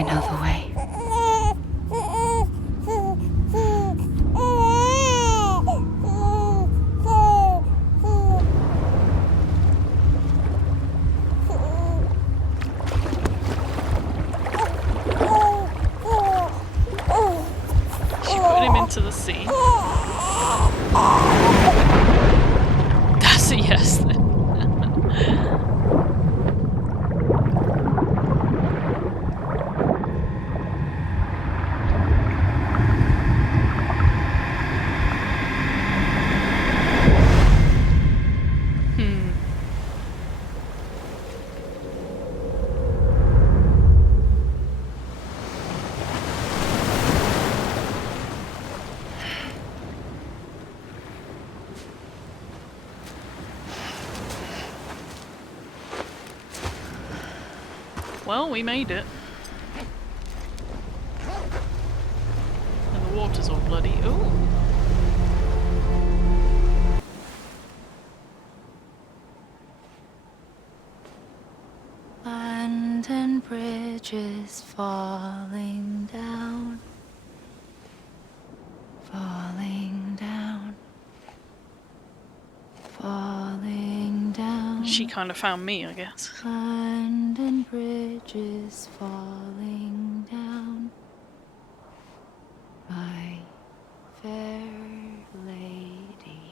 I know the way. She put him into the sea. That's a yes then. Well, we made it. And the water's all bloody. Ooh. London Bridge is falling down. Falling down. Falling down. She kind of found me, I guess. London Bridge is falling down. My fair lady.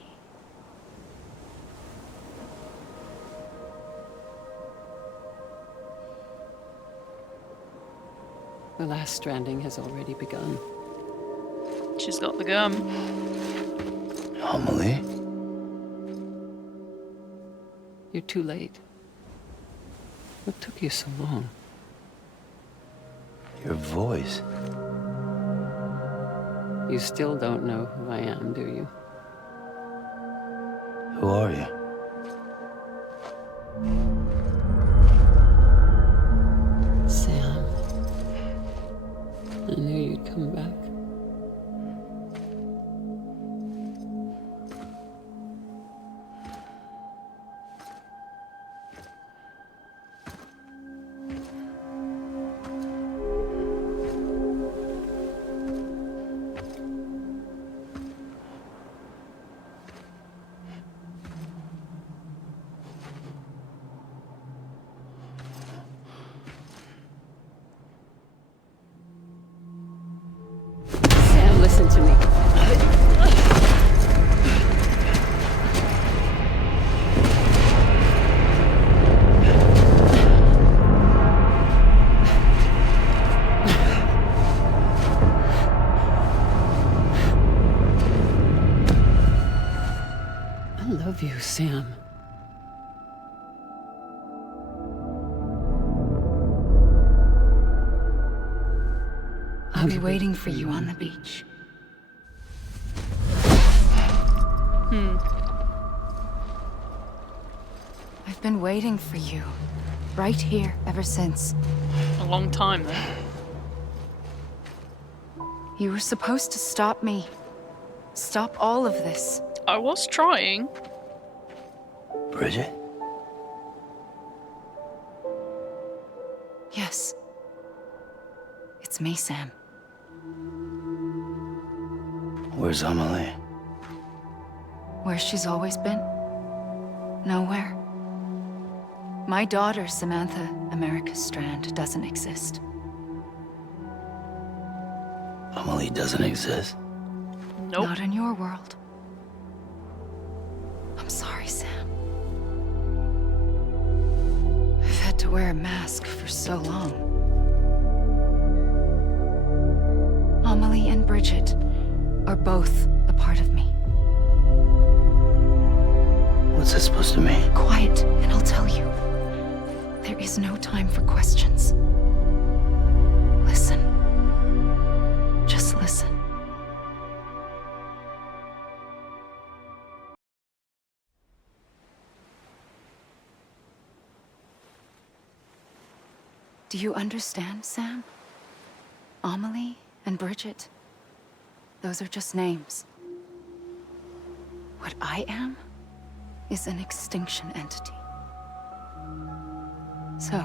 The last stranding has already begun. She's got the gum. Amelie? You're too late. What took you so long? Your voice. You still don't know who I am, do you? Who are you? Sam. I knew you'd come back. Sam, listen to me. I love you, Sam. I'll be waiting for you on the beach. I've been waiting for you, right here, ever since. A long time then. You were supposed to stop me. Stop all of this. I was trying. Bridget? Yes. It's me, Sam. Where's Amelie? Where she's always been. Nowhere. My daughter, Samantha America Strand, doesn't exist. Amelie doesn't exist? Nope. Not in your world. I'm sorry, Sam. I've had to wear a mask for so long. Amelie and Bridget are both a part of me. What's that supposed to mean? Quiet, and I'll tell you. There is no time for questions. Listen. Just listen. Do you understand, Sam? Amelie and Bridget, those are just names. What I am is an extinction entity. So,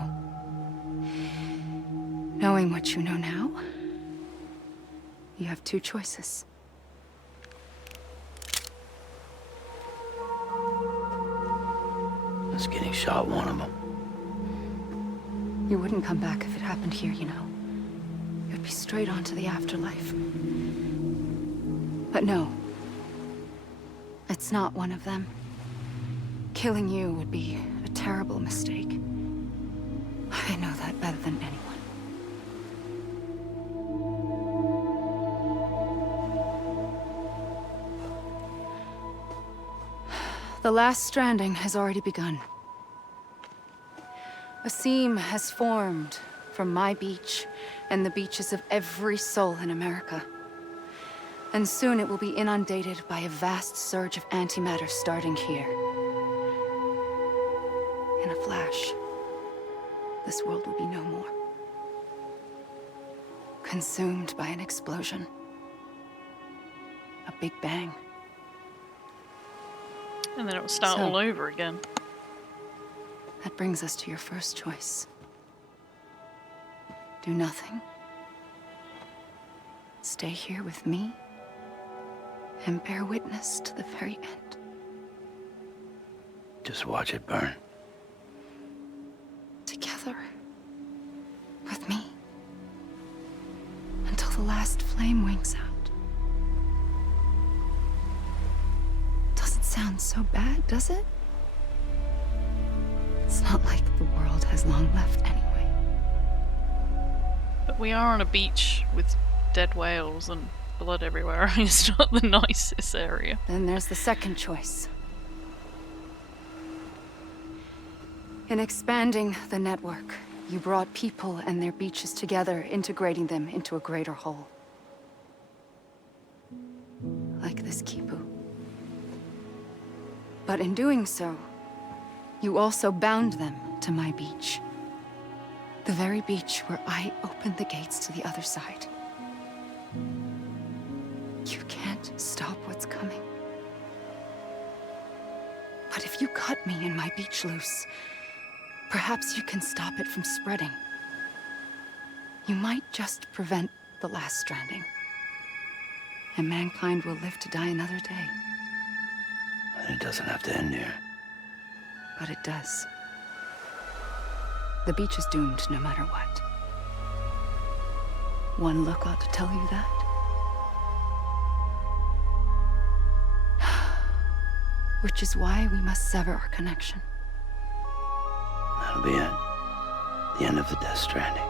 Knowing what you know now, you have two choices. Is getting shot one of them? You wouldn't come back if it happened here, you know. You'd be straight on to the afterlife. But no. It's not one of them. Killing you would be a terrible mistake. I know that better than anyone. The last stranding has already begun. A seam has formed from my beach and the beaches of every soul in America. And soon it will be inundated by a vast surge of antimatter starting here. In a flash, this world will be no more. Consumed by an explosion. A big bang. And then it will start all over again. That brings us to your first choice. Do nothing. Stay here with me. And bear witness to the very end. Just watch it burn. Together. With me. Until the last flame winks out. Doesn't sound so bad, does it? It's not like the world has long left anyway. But we are on a beach with dead whales and blood everywhere. It's not the nicest area. Then there's the second choice. In expanding the network, you brought people and their beaches together, integrating them into a greater whole. Like this Kipu. But in doing so, you also bound them to my beach. The very beach where I opened the gates to the other side. You can't stop what's coming. But if you cut me and my beach loose, perhaps you can stop it from spreading. You might just prevent the last stranding. And mankind will live to die another day. And it doesn't have to end here. But it does. The beach is doomed no matter what. One look ought to tell you that. Which is why we must sever our connection. That'll be it. The end of the Death Stranding.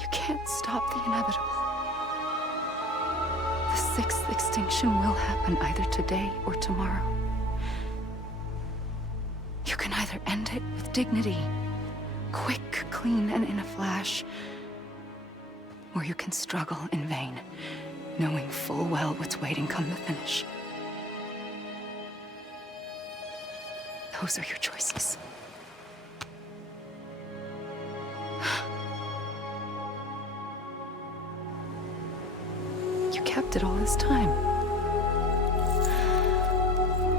You can't stop the inevitable. The sixth extinction will happen either today or tomorrow. You can either end it with dignity, quick, clean, and in a flash, or you can struggle in vain, knowing full well what's waiting come the finish. Those are your choices. You kept it all this time.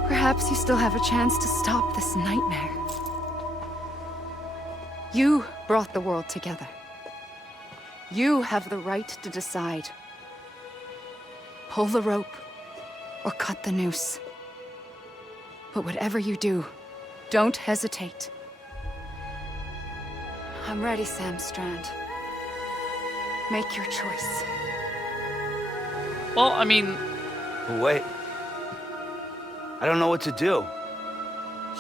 Perhaps you still have a chance to stop this nightmare. You brought the world together. You have the right to decide. Pull the rope or cut the noose. But whatever you do, don't hesitate. I'm ready, Sam Strand. Make your choice. Well, I mean, But wait. I don't know what to do.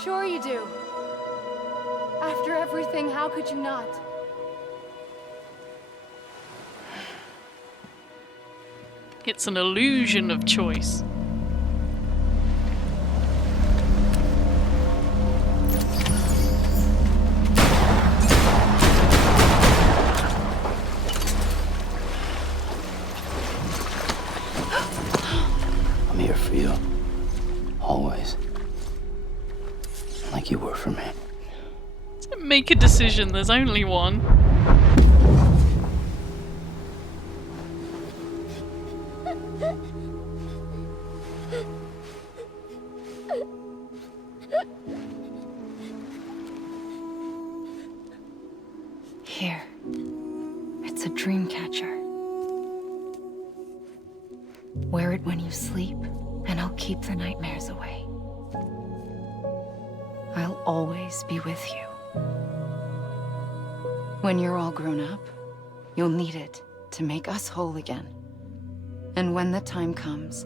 Sure you do. After everything, how could you not? it's an illusion of choice. I'm here for you. Always. Like you were for me. Make a decision, there's only one. Here. It's a dream catcher. Wear it when you sleep, and I'll keep the nightmares away. I'll always be with you. When you're all grown up, you'll need it to make us whole again. And when the time comes,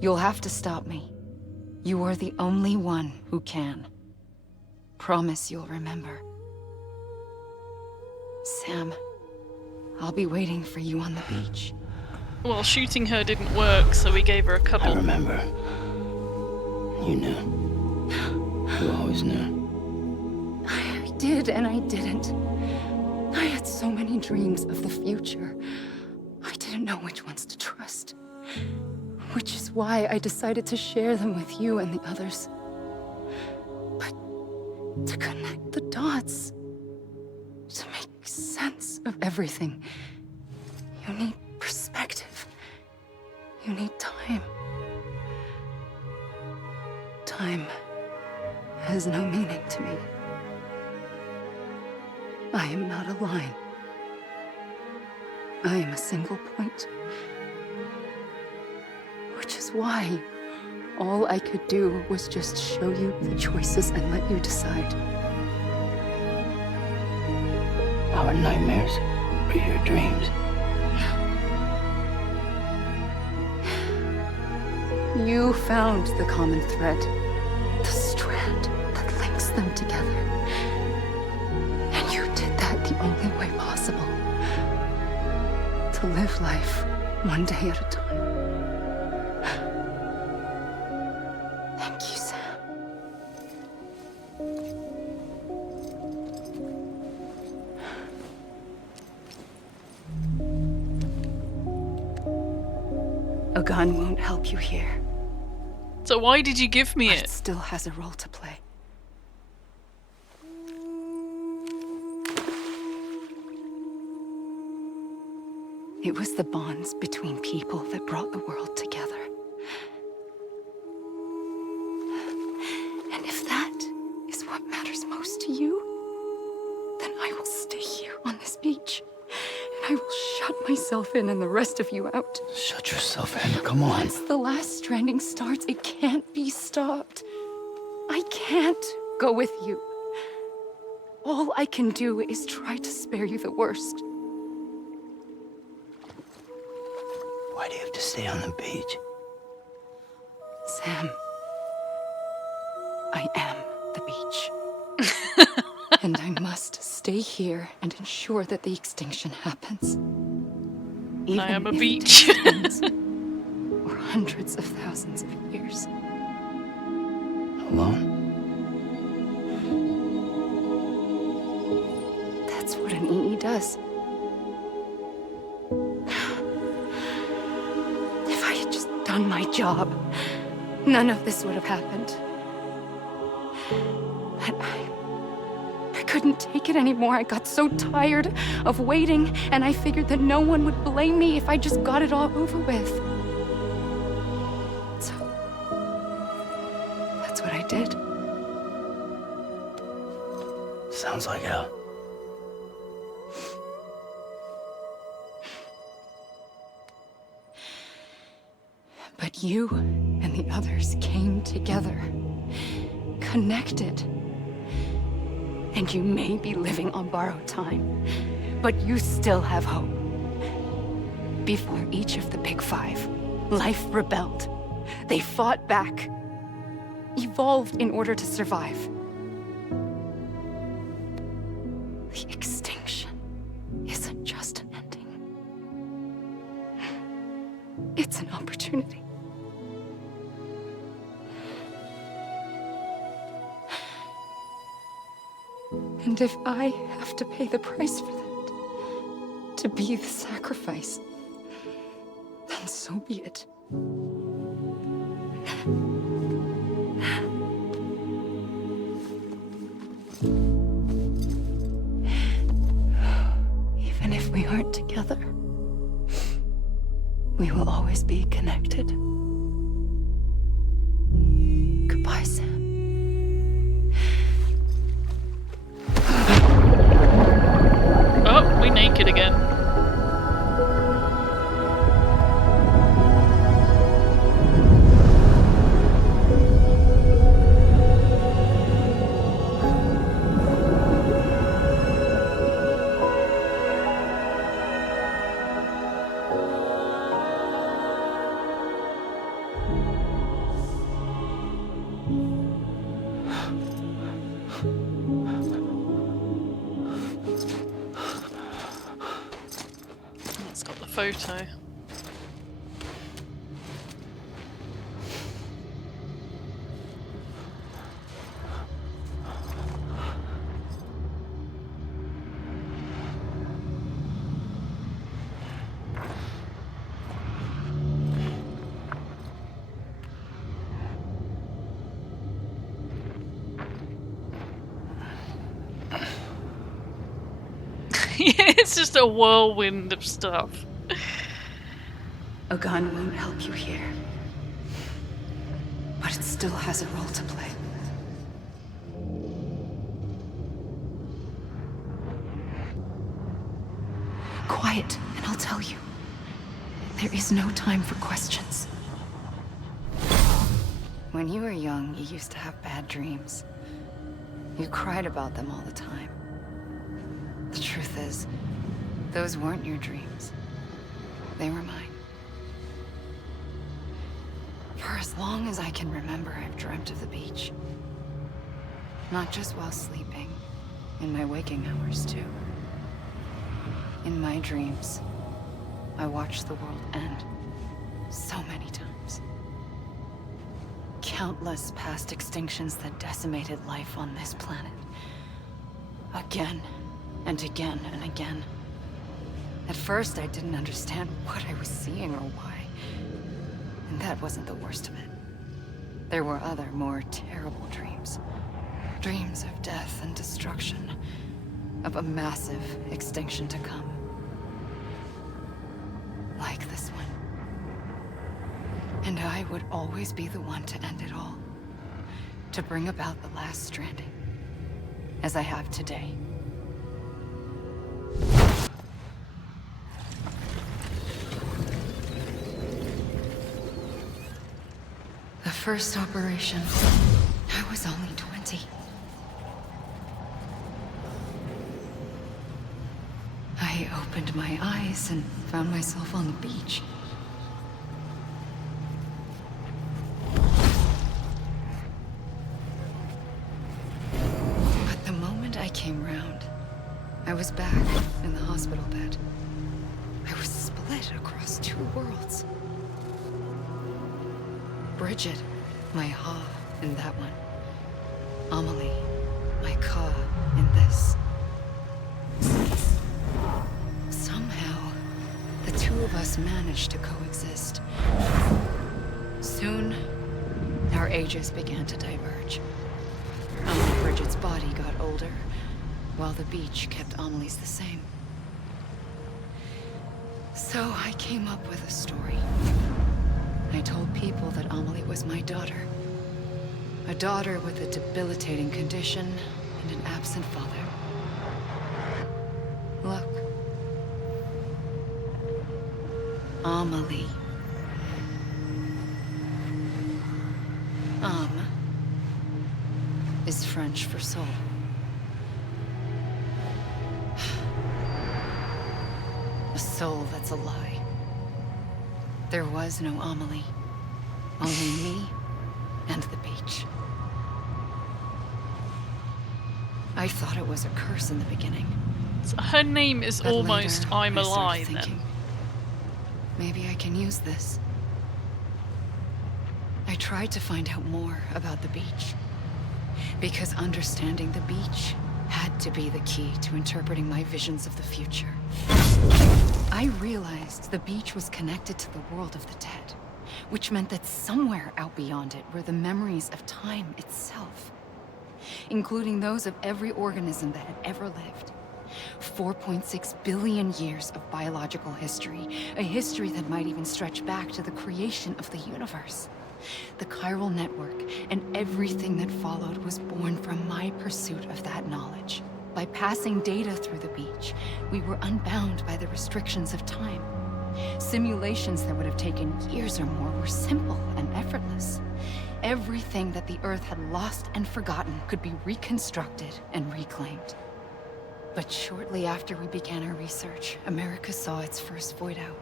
you'll have to stop me. You are the only one who can. Promise you'll remember. Sam, I'll be waiting for you on the beach. Well, shooting her didn't work, so we gave her a I couple. remember. You knew. You always knew. I did and I didn't. I had so many dreams of the future. I didn't know which ones to trust. Which is why I decided to share them with you and the others. But to connect the dots, to make sense of everything, you need perspective. You need time. Time has no meaning to me. I am not a line. I am a single point. Which is why all I could do was just show you the choices and let you decide. Our nightmares are your dreams. You found the common thread, the strand that links them together. And you did that the only way possible. To live life one day at a time. Thank you, Sam. A gun won't help you here. So why did you give me But it? it still has a role to play. It was the bonds between people that brought the world together. And if that is what matters most to you, then I will stay here on this beach. And I will shut myself in and the rest of you out. Shut yourself in. Come on. Once the last stranding starts, it can't be stopped. I can't go with you. All I can do is try to spare you the worst. Why do you have to stay on the beach? Sam, I am the beach. And I must stay here and ensure that the extinction happens. Even I am a if it beach. takes tens or hundreds of thousands of years. Alone? That's what an EE does. If I had just done my job, none of this would have happened. But I couldn't take it anymore. I got so tired of waiting, and I figured that no one would blame me if I just got it all over with. So, that's what I did. Sounds like hell. But you and the others came together, connected. And you may be living on borrowed time, but you still have hope. Before each of the Big Five, life rebelled. They fought back, evolved in order to survive. The extinction isn't just an ending. It's an opportunity. And if I have to pay the price for that, to be the sacrifice, then so be it. Even if we aren't together, we will always be connected. Goodbye, Sam. photo. Yeah, it's just a whirlwind of stuff. A gun won't help you here. But it still has a role to play. Quiet, and I'll tell you. There is no time for questions. When you were young, you used to have bad dreams. You cried about them all the time. The truth is, those weren't your dreams. They were mine. For as long as I can remember, I've dreamt of the beach. Not just while sleeping, in my waking hours too. In my dreams, I watched the world end so many times. Countless past extinctions that decimated life on this planet. Again and again and again. At first, I didn't understand what I was seeing or why. And that wasn't the worst of it. There were other, more terrible dreams. Dreams of death and destruction. Of a massive extinction to come. Like this one. And I would always be the one to end it all. To bring about the last stranding. As I have today. The first operation, I was only 20. I opened my eyes and found myself on the beach. But the moment I came round, I was back in the hospital bed. I was split across two worlds. Bridget, my Ha in that one. Amelie, my Ka in this. Somehow, the two of us managed to coexist. Soon, our ages began to diverge. Only Bridget's body got older, while the beach kept Amelie's the same. So I came up with a story. I told people that Amelie was my daughter. A daughter with a debilitating condition and an absent father. Look. Amelie. Is French for soul. A soul that's a lie. There was no Amelie. Only me and the beach. I thought it was a curse in the beginning. So her name is But almost later, I'm I started Alive thinking, then. maybe I can use this. I tried to find out more about the beach. Because understanding the beach had to be the key to interpreting my visions of the future. I realized the beach was connected to the world of the dead, which meant that somewhere out beyond it were the memories of time itself, including those of every organism that had ever lived. 4.6 billion years of biological history, a history that might even stretch back to the creation of the universe. The chiral network and everything that followed was born from my pursuit of that knowledge. By passing data through the beach, we were unbound by the restrictions of time. Simulations that would have taken years or more were simple and effortless. Everything that the Earth had lost and forgotten could be reconstructed and reclaimed. But shortly after we began our research, America saw its first void out.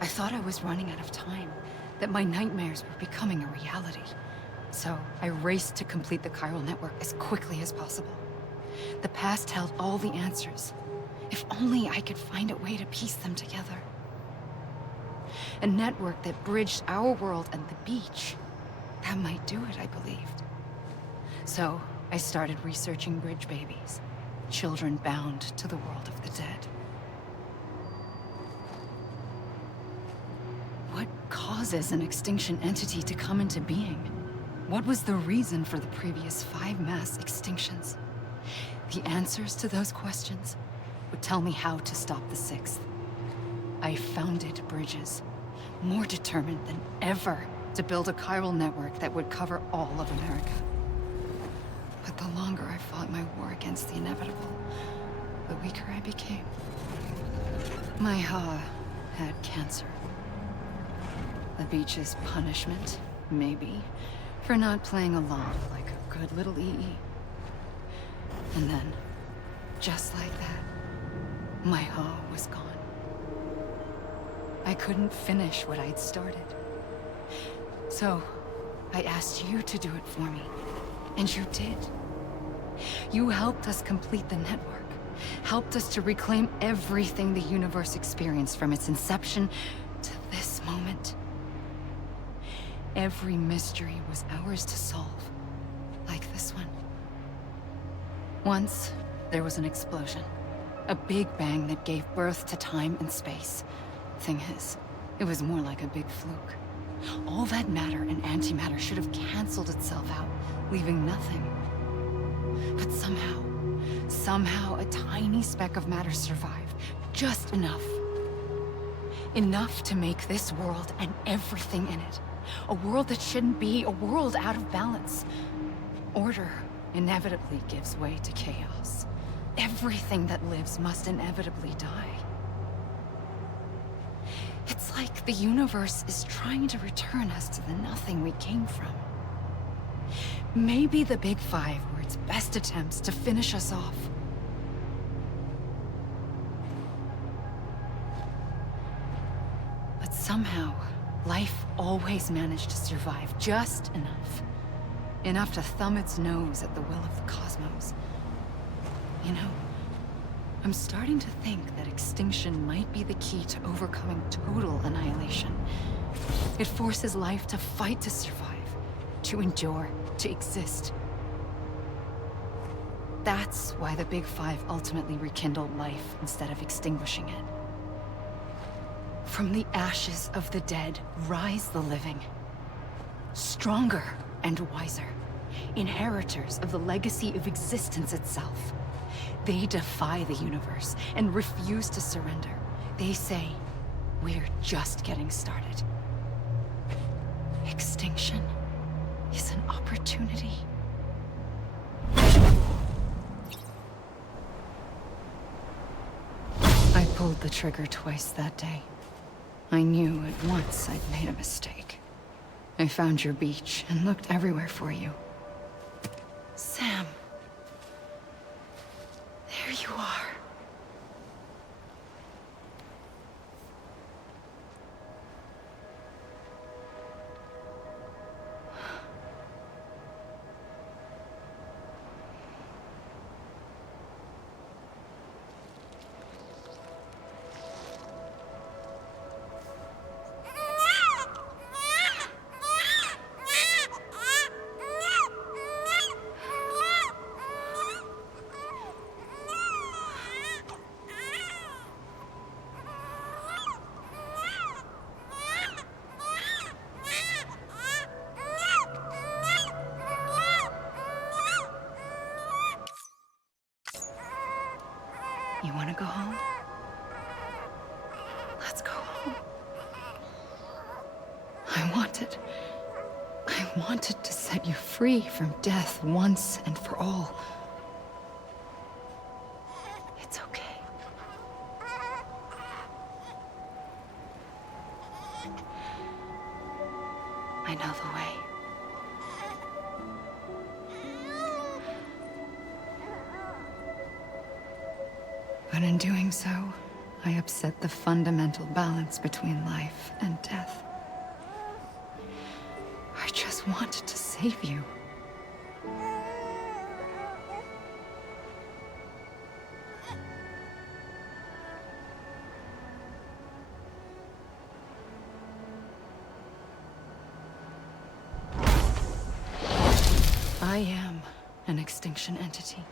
I thought I was running out of time, that my nightmares were becoming a reality. So I raced to complete the chiral network as quickly as possible. The past held all the answers. If only I could find a way to piece them together. A network that bridged our world and the beach. That might do it, I believed. So, I started researching bridge babies. Children bound to the world of the dead. What causes an extinction entity to come into being? What was the reason for the previous 5 mass extinctions? The answers to those questions would tell me how to stop the 6th. I founded bridges, more determined than ever to build a chiral network that would cover all of America. But the longer I fought my war against the inevitable, the weaker I became. My Ha had cancer. The beach's punishment, maybe, for not playing along like a good little EE. And then, just like that, my Ha was gone. I couldn't finish what I'd started. So, I asked you to do it for me. And you did. You helped us complete the network. Helped us to reclaim everything the universe experienced from its inception to this moment. Every mystery was ours to solve. Like this one. Once, there was an explosion. A big bang that gave birth to time and space. Thing is, it was more like a big fluke. All that matter and antimatter should have canceled itself out, leaving nothing. But somehow a tiny speck of matter survived. Just enough. Enough to make this world and everything in it. A world that shouldn't be, a world out of balance. Order inevitably gives way to chaos. Everything that lives must inevitably die. It's like the universe is trying to return us to the nothing we came from. Maybe the Big Five were its best attempts to finish us off. But somehow, life always managed to survive just enough. Enough to thumb its nose at the will of the cosmos. You know, I'm starting to think that extinction might be the key to overcoming total annihilation. It forces life to fight to survive, to endure, to exist. That's why the Big Five ultimately rekindled life instead of extinguishing it. From the ashes of the dead rise the living. Stronger and wiser. Inheritors of the legacy of existence itself. They defy the universe and refuse to surrender. They say, we're just getting started. Extinction is an opportunity. I pulled the trigger twice that day. I knew at once I'd made a mistake. I found your beach and looked everywhere for you. Sam. There you are. You want to go home? Let's go home. I wanted to set you free from death once and for all. It's okay. I know the way. But in doing so, I upset the fundamental balance between life and death. I just wanted to save you. I am an extinction entity.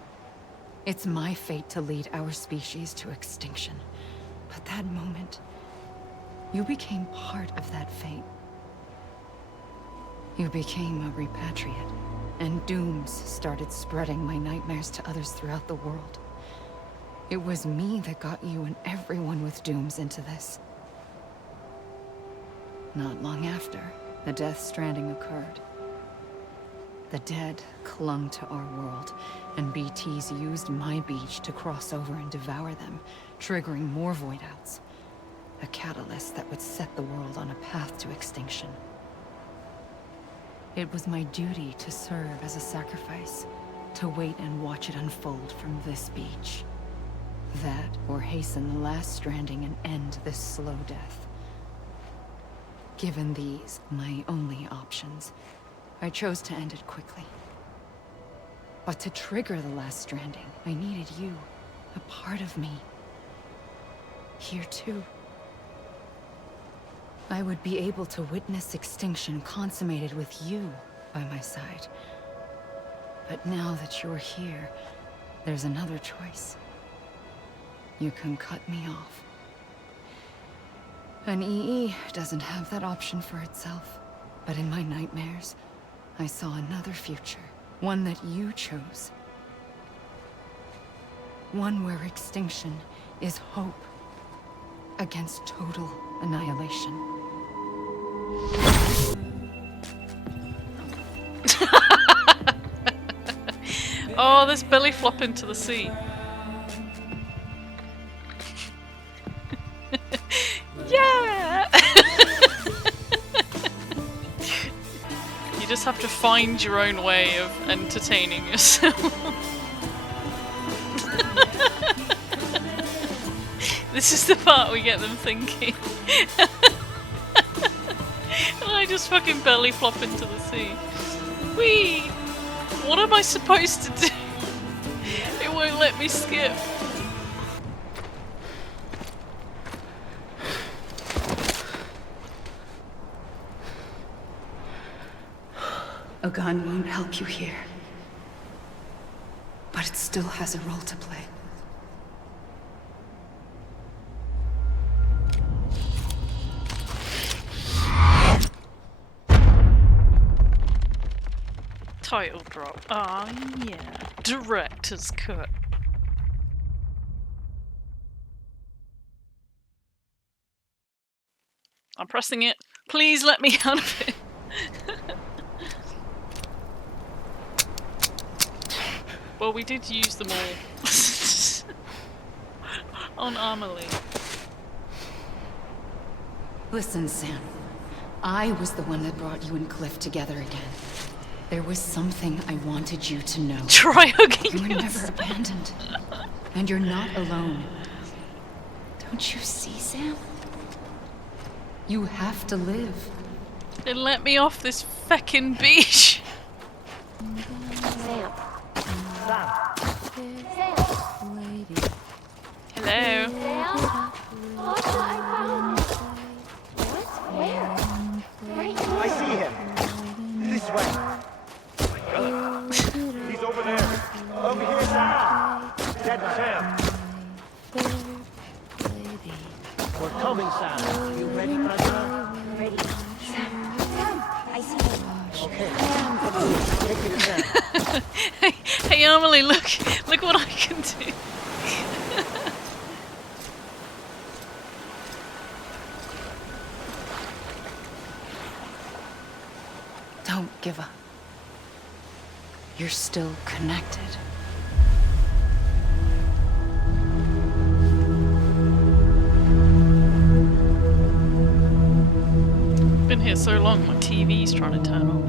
It's my fate to lead our species to extinction. But that moment, you became part of that fate. You became a repatriate, and dooms started spreading my nightmares to others throughout the world. It was me that got you and everyone with dooms into this. Not long after, the Death Stranding occurred. The dead clung to our world, and BTs used my beach to cross over and devour them, triggering more void-outs. A catalyst that would set the world on a path to extinction. It was my duty to serve as a sacrifice, to wait and watch it unfold from this beach. That, or hasten the last stranding and end this slow death. Given these, my only options, I chose to end it quickly. But to trigger the last stranding, I needed you, a part of me. Here too. I would be able to witness extinction consummated with you by my side. But now that you're here, there's another choice. You can cut me off. An EE doesn't have that option for itself. But in my nightmares, I saw another future. One that you chose. One where extinction is hope against total annihilation. Oh, there's belly flop into the sea. Yeah! You just have to find your own way of entertaining yourself. This is the part we get them thinking. And I just fucking belly flop into the sea. Whee! What am I supposed to do? It won't let me skip. A gun won't help you here. But it still has a role to play. Title drop. Ah, yeah. Director's cut. I'm pressing it. Please let me out of it. Well, we did use them all. On Amelie. Listen, Sam. I was the one that brought you and Cliff together again. There was something I wanted you to know. Try hugging You were yourself. never abandoned. And you're not alone. Don't you see, Sam? You have to live. Then let me off this feckin' beach. Sam. Hello. Sam? Look, I found him. What? Where? Right here. I see him. This way. He's over there. Over here now. Dead Sam. We're coming, Sam. You ready, brother? Ready. Sam, I see him. Okay. Take me to Sam. Hey Amelie, look what I can do. Don't give up. You're still connected. Been here so long, my TV's trying to turn off.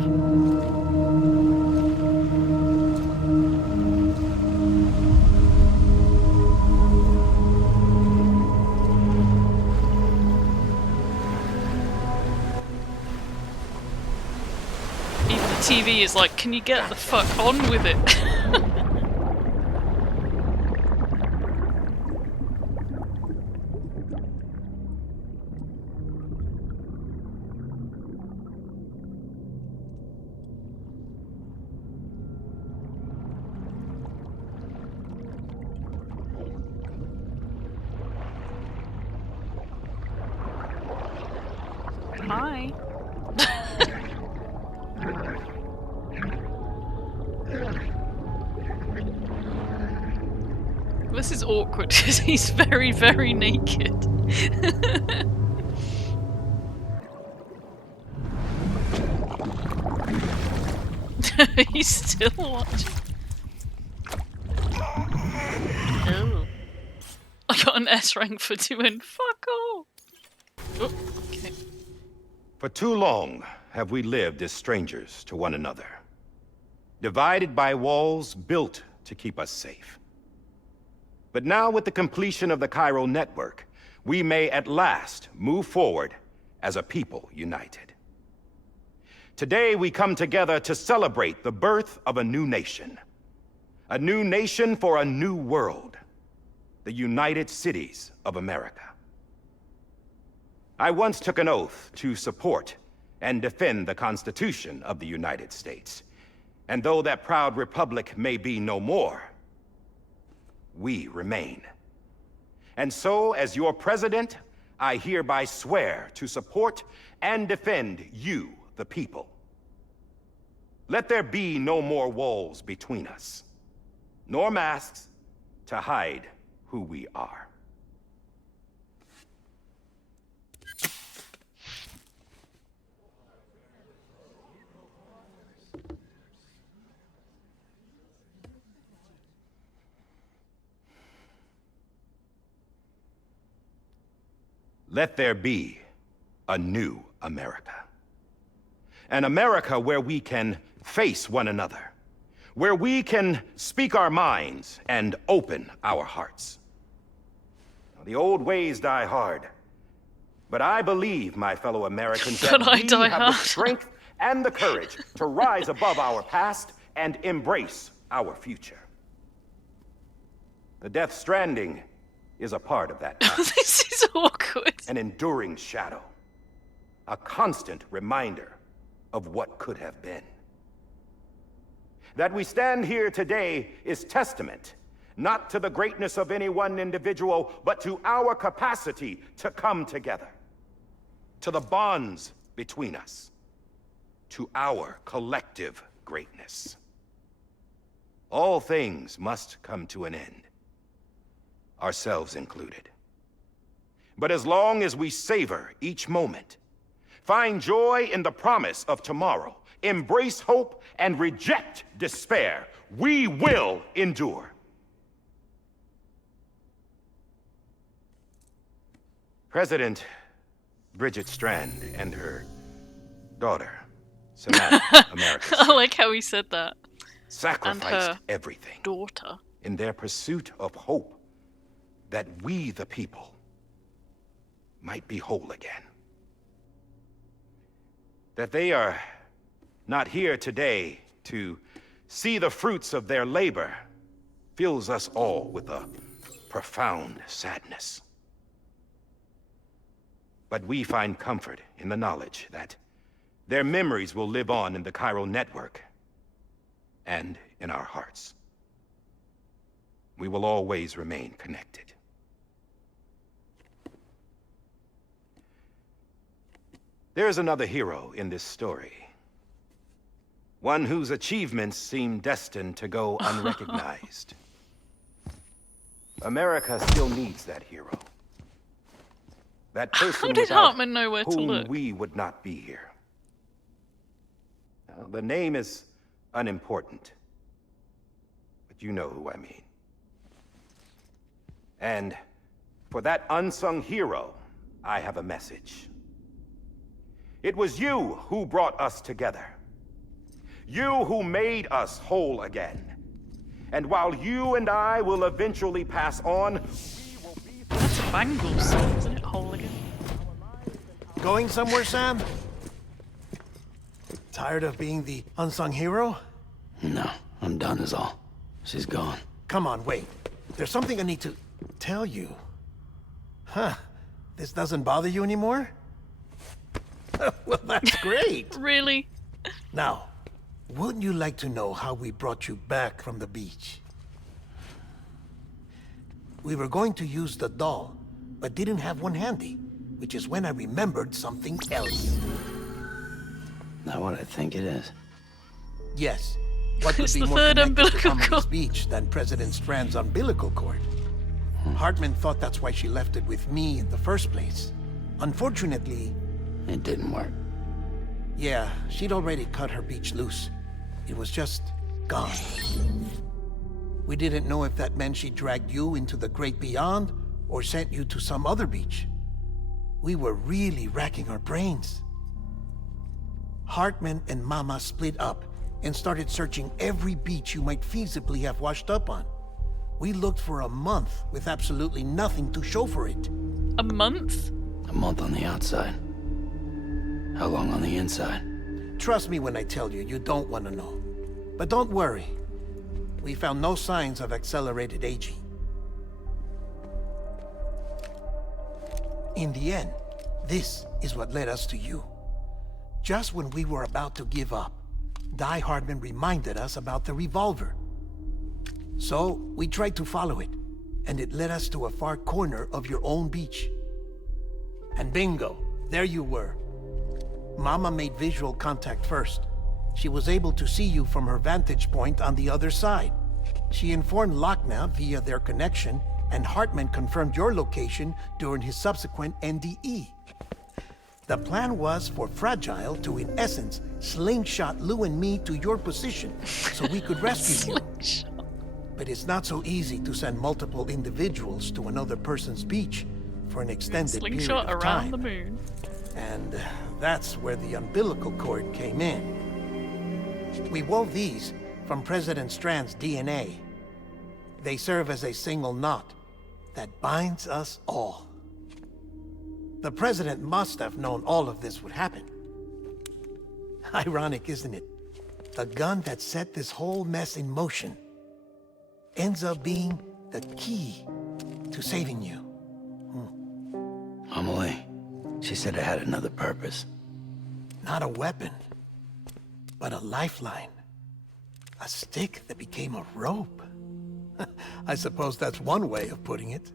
Even the TV is like, can you get the fuck on with it? Hi. This is awkward because he's very, very naked. He's still watching. Oh. I got an S rank for doing fuck all. Oh, okay. For too long have we lived as strangers to one another, divided by walls built to keep us safe. But now, with the completion of the Chiral network, we may at last move forward as a people united. Today, we come together to celebrate the birth of a new nation. A new nation for a new world. The United Cities of America. I once took an oath to support and defend the Constitution of the United States. And though that proud republic may be no more, we remain. And so, as your president, I hereby swear to support and defend you, the people. Let there be no more walls between us, nor masks to hide who we are. Let there be a new America. An America where we can face one another, where we can speak our minds and open our hearts. The old ways die hard, but I believe, my fellow Americans, that we have the strength and the courage to rise above our past and embrace our future. The Death Stranding is a part of that past. This is awkward. An enduring shadow. A constant reminder of what could have been. That we stand here today is testament, not to the greatness of any one individual, but to our capacity to come together. To the bonds between us. To our collective greatness. All things must come to an end. Ourselves included. But as long as we savor each moment, find joy in the promise of tomorrow, embrace hope, and reject despair, we will endure. President Bridget Strand and her daughter, Samantha, America, I like how he said that. sacrificed everything Daughter. in their pursuit of hope that we, the people, might be whole again. That they are not here today to see the fruits of their labor fills us all with a profound sadness. But we find comfort in the knowledge that their memories will live on in the Chiral network and in our hearts. We will always remain connected. There is another hero in this story. One whose achievements seem destined to go unrecognized. America still needs that hero. That person How did without Hartman know where to whom look? we would not be here. Now, the name is unimportant, but you know who I mean. And for that unsung hero, I have a message. It was you who brought us together. You who made us whole again. And while you and I will eventually pass on, we will be... That's a Bangles song, isn't it? Whole again. Going somewhere, Sam? Tired of being the unsung hero? No, I'm done is all. She's gone. Come on, wait. There's something I need to tell you. Huh. This doesn't bother you anymore? Well, that's great. Really? Now, wouldn't you like to know how we brought you back from the beach? We were going to use the doll, but didn't have one handy, which is when I remembered something else. Not what I think it is. Yes. What could It's be the more third connected to umbilical Amelie's cord. beach than President Strand's umbilical cord? Hartman thought that's why she left it with me in the first place. Unfortunately, It didn't work. yeah, she'd already cut her beach loose. It was just gone. We didn't know if that meant she dragged you into the great beyond or sent you to some other beach. We were really racking our brains. Hartman and Mama split up and started searching every beach you might feasibly have washed up on. We looked for a month with absolutely nothing to show for it. A month? A month on the outside. How long on the inside? Trust me when I tell you, you don't want to know. But don't worry. We found no signs of accelerated aging. In the end, this is what led us to you. Just when we were about to give up, Die Hardman reminded us about the revolver. So, we tried to follow it, and it led us to a far corner of your own beach. And bingo, there you were. Mama made visual contact first. She was able to see you from her vantage point on the other side. She informed Lochna via their connection, and Hartman confirmed your location during his subsequent NDE. The plan was for Fragile to, in essence, slingshot Lou and me to your position so we could rescue you. But it's not so easy to send multiple individuals to another person's beach for an extended period Slingshot of around time. the moon. And that's where the umbilical cord came in. We wove these from President Strand's DNA. They serve as a single knot that binds us all. The President must have known all of this would happen. Ironic, isn't it? The gun that set this whole mess in motion ends up being the key to saving you. Amelie. She said it had another purpose. Not a weapon, but a lifeline. A stick that became a rope. I suppose that's one way of putting it.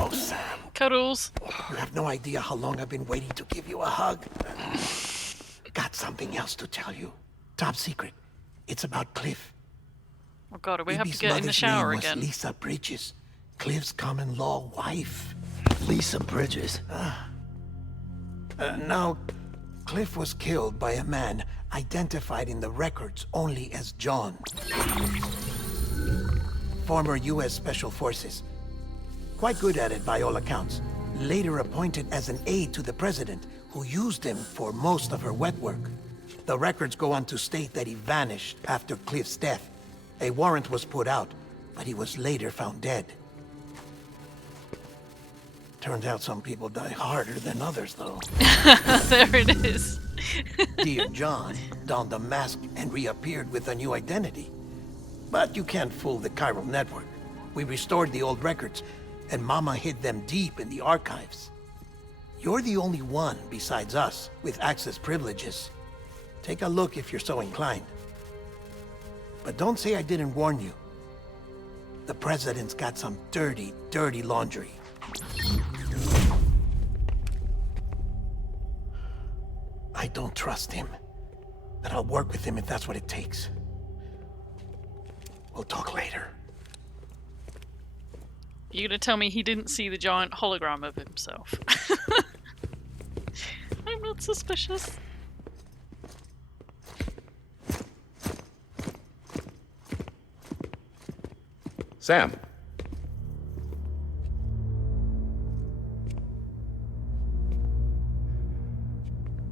Oh, Sam. Cuddles. You have no idea how long I've been waiting to give you a hug. Got something else to tell you. Top secret. It's about Cliff. Oh god, do we have to Libby's get in the mother's shower name was again? Lisa Bridges, Cliff's common-law wife. Lisa Bridges. Now, Cliff was killed by a man identified in the records only as John. Former U.S. Special Forces. Quite good at it by all accounts. Later appointed as an aide to the president, who used him for most of her wet work. The records go on to state that he vanished after Cliff's death. A warrant was put out, but he was later found dead. Turns out some people die harder than others, though. There it is. Dear John donned a mask and reappeared with a new identity. But you can't fool the chiral network. We restored the old records, and Mama hid them deep in the archives. You're the only one besides us with access privileges. Take a look if you're so inclined. But don't say I didn't warn you. The president's got some dirty, dirty laundry. I don't trust him, but I'll work with him if that's what it takes. We'll talk later. You gonna tell me he didn't see the giant hologram of himself? I'm not suspicious. Sam.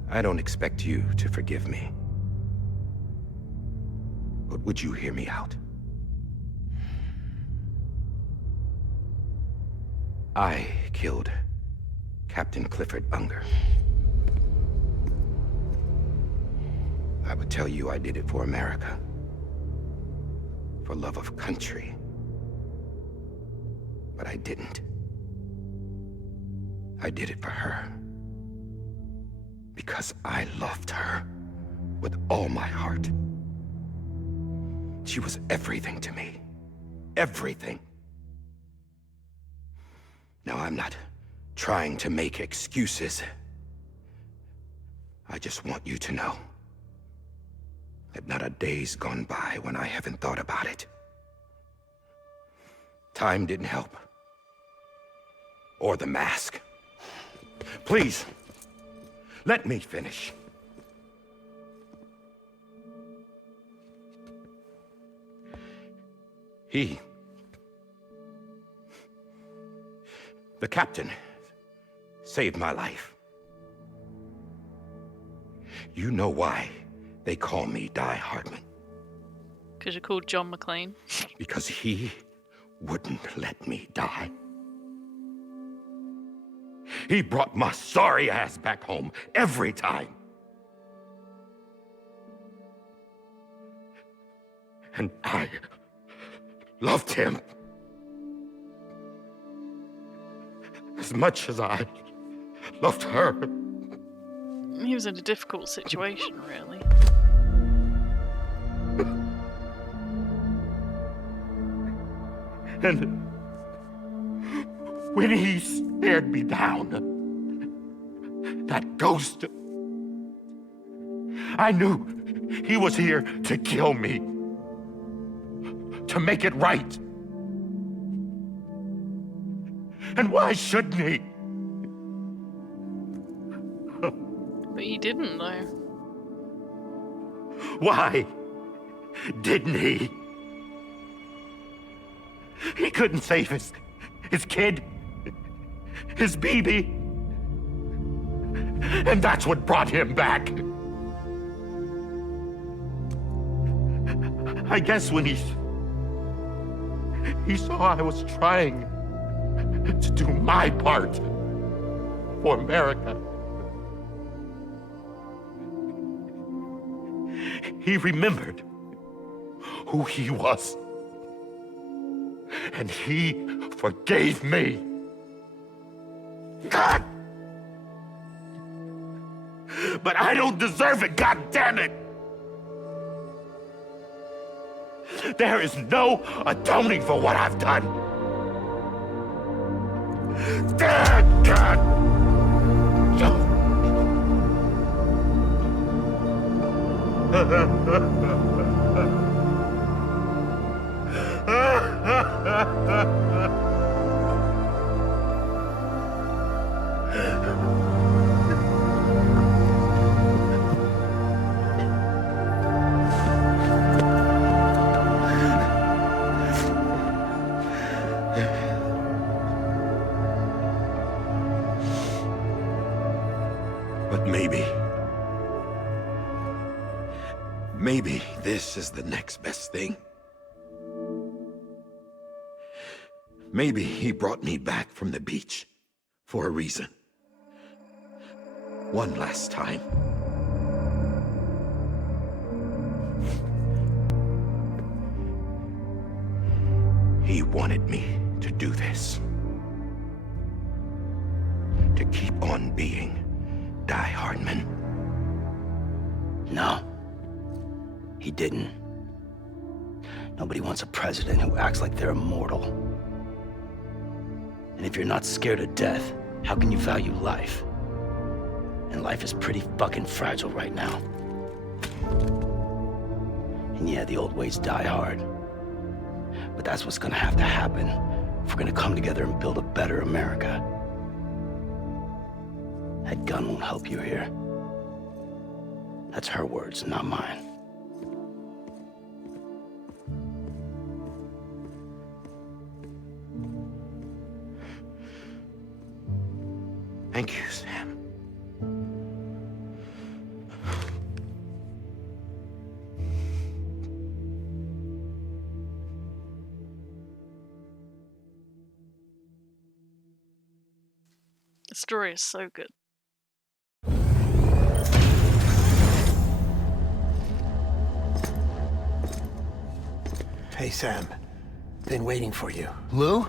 I don't expect you to forgive me. But would you hear me out? I killed Captain Clifford Unger. I would tell you I did it for America. For love of country. But I didn't. I did it for her. Because I loved her with all my heart. She was everything to me. Everything. Now, I'm not trying to make excuses. I just want you to know that not a day's gone by when I haven't thought about it. Time didn't help. Or the mask. Please, let me finish. The captain, saved my life. You know why they call me Die Hardman? Because you're called John McClane. Because he wouldn't let me die. He brought my sorry ass back home every time. And I loved him as much as I loved her. He was in a difficult situation, really. And when he stared me down, that ghost, I knew he was here to kill me, to make it right. And why shouldn't he? But he didn't, though. Why didn't he? He couldn't save his kid, his baby. And that's what brought him back. I guess when he saw I was trying to do my part for America, he remembered who he was. And he forgave me. God! But I don't deserve it, God damn it! There is no atoning for what I've done. God! But maybe this is the next best thing. Maybe he brought me back from the beach for a reason. One last time. He wanted me to do this. To keep on being Die Hardman. No. He didn't. Nobody wants a president who acts like they're immortal. And if you're not scared of death, how can you value life? And life is pretty fucking fragile right now. And yeah, the old ways die hard. But that's what's gonna have to happen if we're gonna come together and build a better America. That gun won't help you here. That's her words, not mine. Thank you, Sam. The story is so good. Hey, Sam. Been waiting for you. Lou?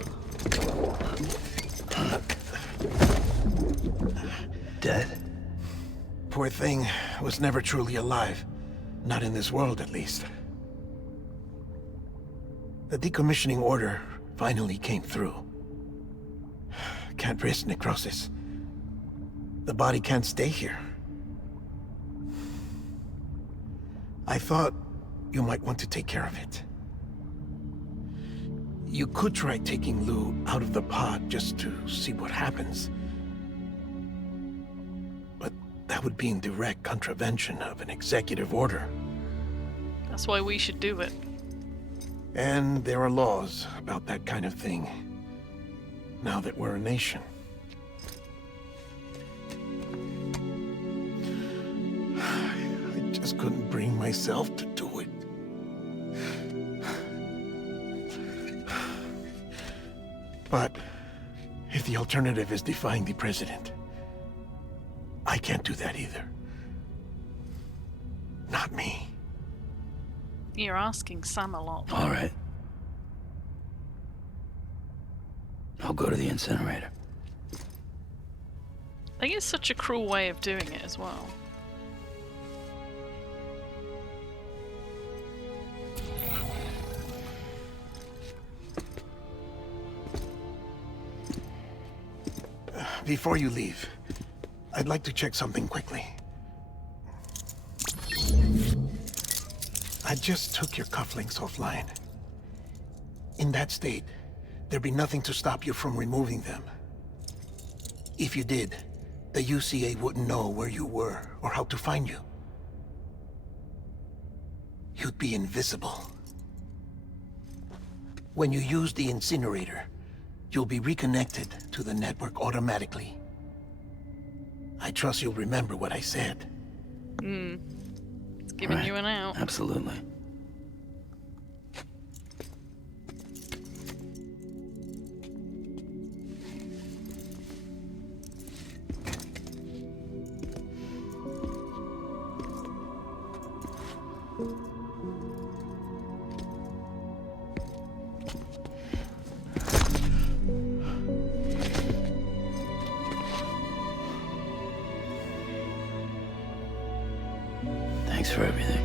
Dead? Poor thing was never truly alive. Not in this world, at least. The decommissioning order finally came through. can't risk necrosis. The body can't stay here. I thought you might want to take care of it. You could try taking Lou out of the pod just to see what happens. But that would be in direct contravention of an executive order. That's why we should do it. And there are laws about that kind of thing, now that we're a nation. I just couldn't bring myself to do it. But if the alternative is defying the president, I can't do that either. Not me. You're asking Sam a lot. All right. I'll go to the incinerator. I think it's such a cruel way of doing it as well. Before you leave, I'd like to check something quickly. I just took your cufflinks offline. In that state, there'd be nothing to stop you from removing them. If you did, the UCA wouldn't know where you were or how to find you. You'd be invisible. When you use the incinerator, you'll be reconnected to the network automatically. I trust you'll remember what I said. It's giving you an out. Absolutely. Thanks for everything.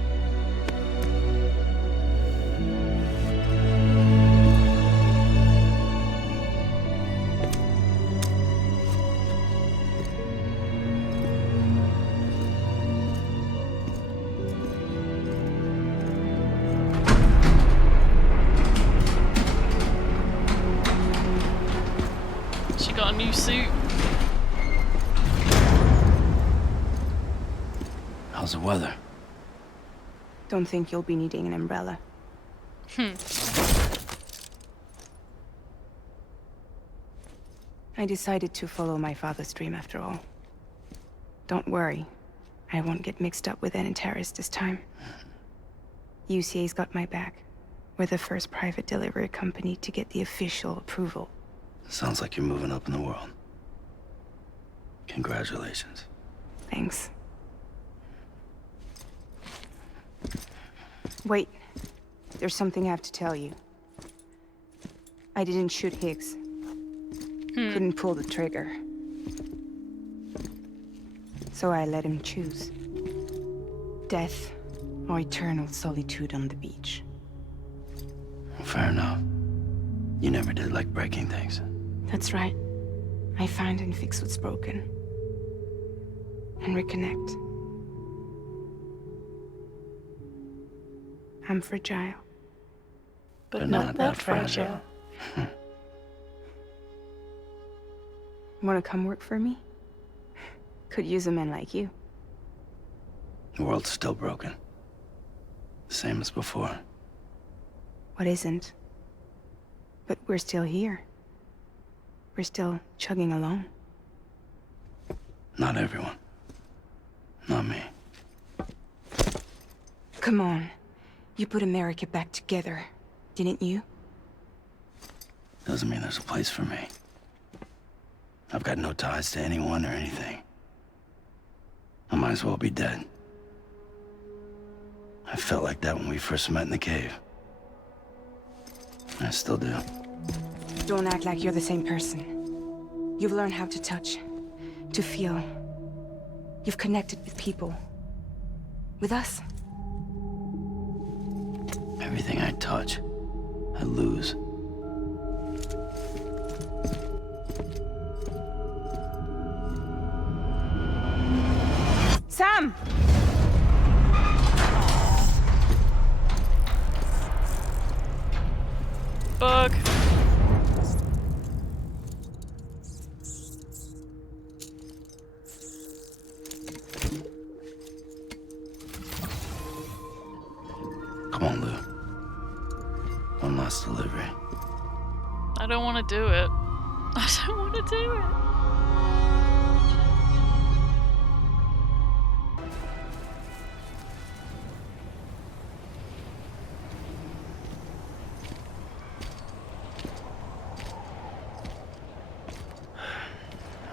She got a new suit. How's the weather? Don't think you'll be needing an umbrella. I decided to follow my father's dream after all. Don't worry. I won't get mixed up with any terrorists this time. UCA's got my back. We're the first private delivery company to get the official approval. Sounds like you're moving up in the world. Congratulations. Thanks. Wait. There's something I have to tell you. I didn't shoot Higgs. Couldn't pull the trigger. So I let him choose. Death or eternal solitude on the beach. Fair enough. You never did like breaking things. That's right. I find and fix what's broken. And reconnect. I'm fragile. But not that fragile. Wanna come work for me? Could use a man like you. The world's still broken. The same as before. What isn't? But we're still here. We're still chugging along. Not everyone. Not me. Come on. You put America back together, didn't you? Doesn't mean there's a place for me. I've got no ties to anyone or anything. I might as well be dead. I felt like that when we first met in the cave. I still do. Don't act like you're the same person. You've learned how to touch, to feel. You've connected with people. With us. Everything I touch, I lose. bug. Come on, Lou. One last delivery. I don't want to do it. I don't want to do it.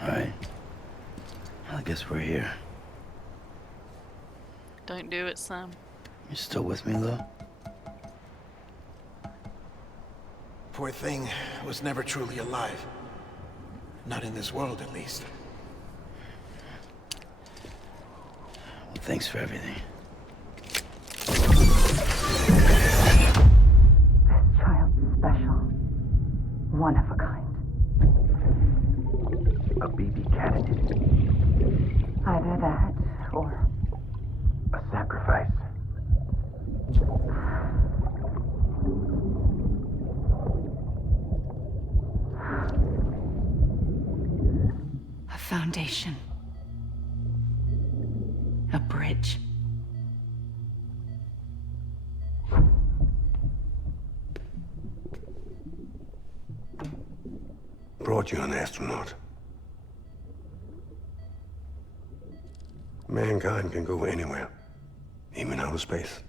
Alright. I guess we're here. Don't do it, Sam. You still with me, Lou? Poor thing was never truly alive. Not in this world, at least. Well, thanks for everything. Child's special. One of a kind. A BB candidate. Either that, or A sacrifice. a foundation. A bridge. Brought you an astronaut. Mankind can go anywhere, even outer space.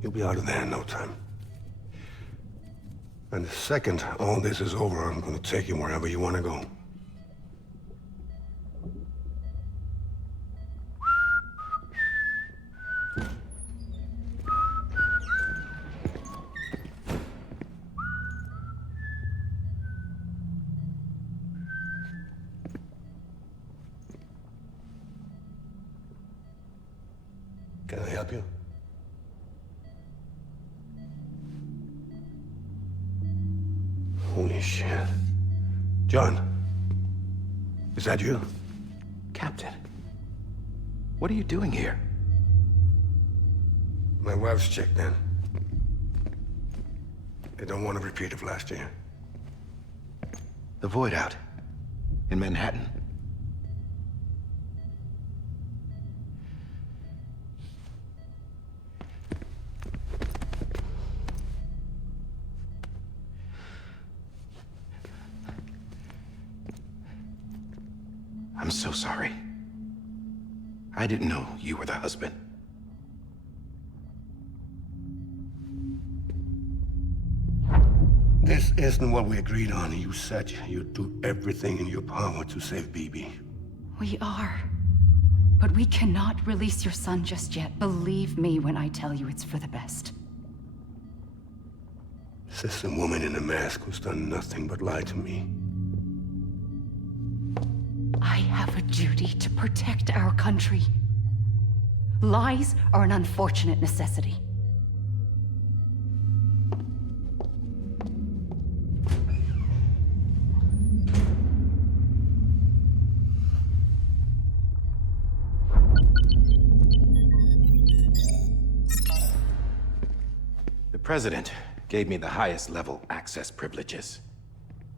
You'll be out of there in no time. And the second all this is over, I'm gonna take you wherever you want to go. Can I help you? Holy shit. John, is that you? Captain, what are you doing here? My wife's checked in. They don't want a repeat of last year. The Void Out in Manhattan. I'm so sorry. I didn't know you were the husband. This isn't what we agreed on. You said you'd do everything in your power to save BB. We are. But we cannot release your son just yet. Believe me when I tell you it's for the best. This is a woman in a mask who's done nothing but lie to me. I have a duty to protect our country. Lies are an unfortunate necessity. The President gave me the highest level access privileges.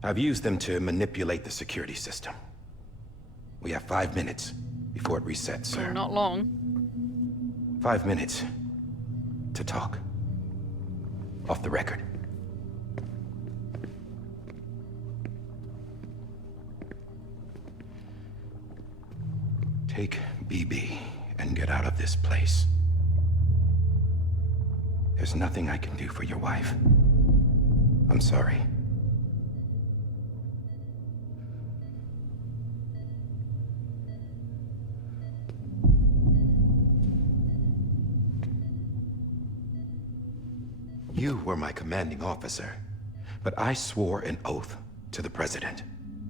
I've used them to manipulate the security system. We have 5 minutes before it resets, sir. Not long. 5 minutes to talk. Off the record. Take BB and get out of this place. There's nothing I can do for your wife. I'm sorry. You were my commanding officer, but I swore an oath to the President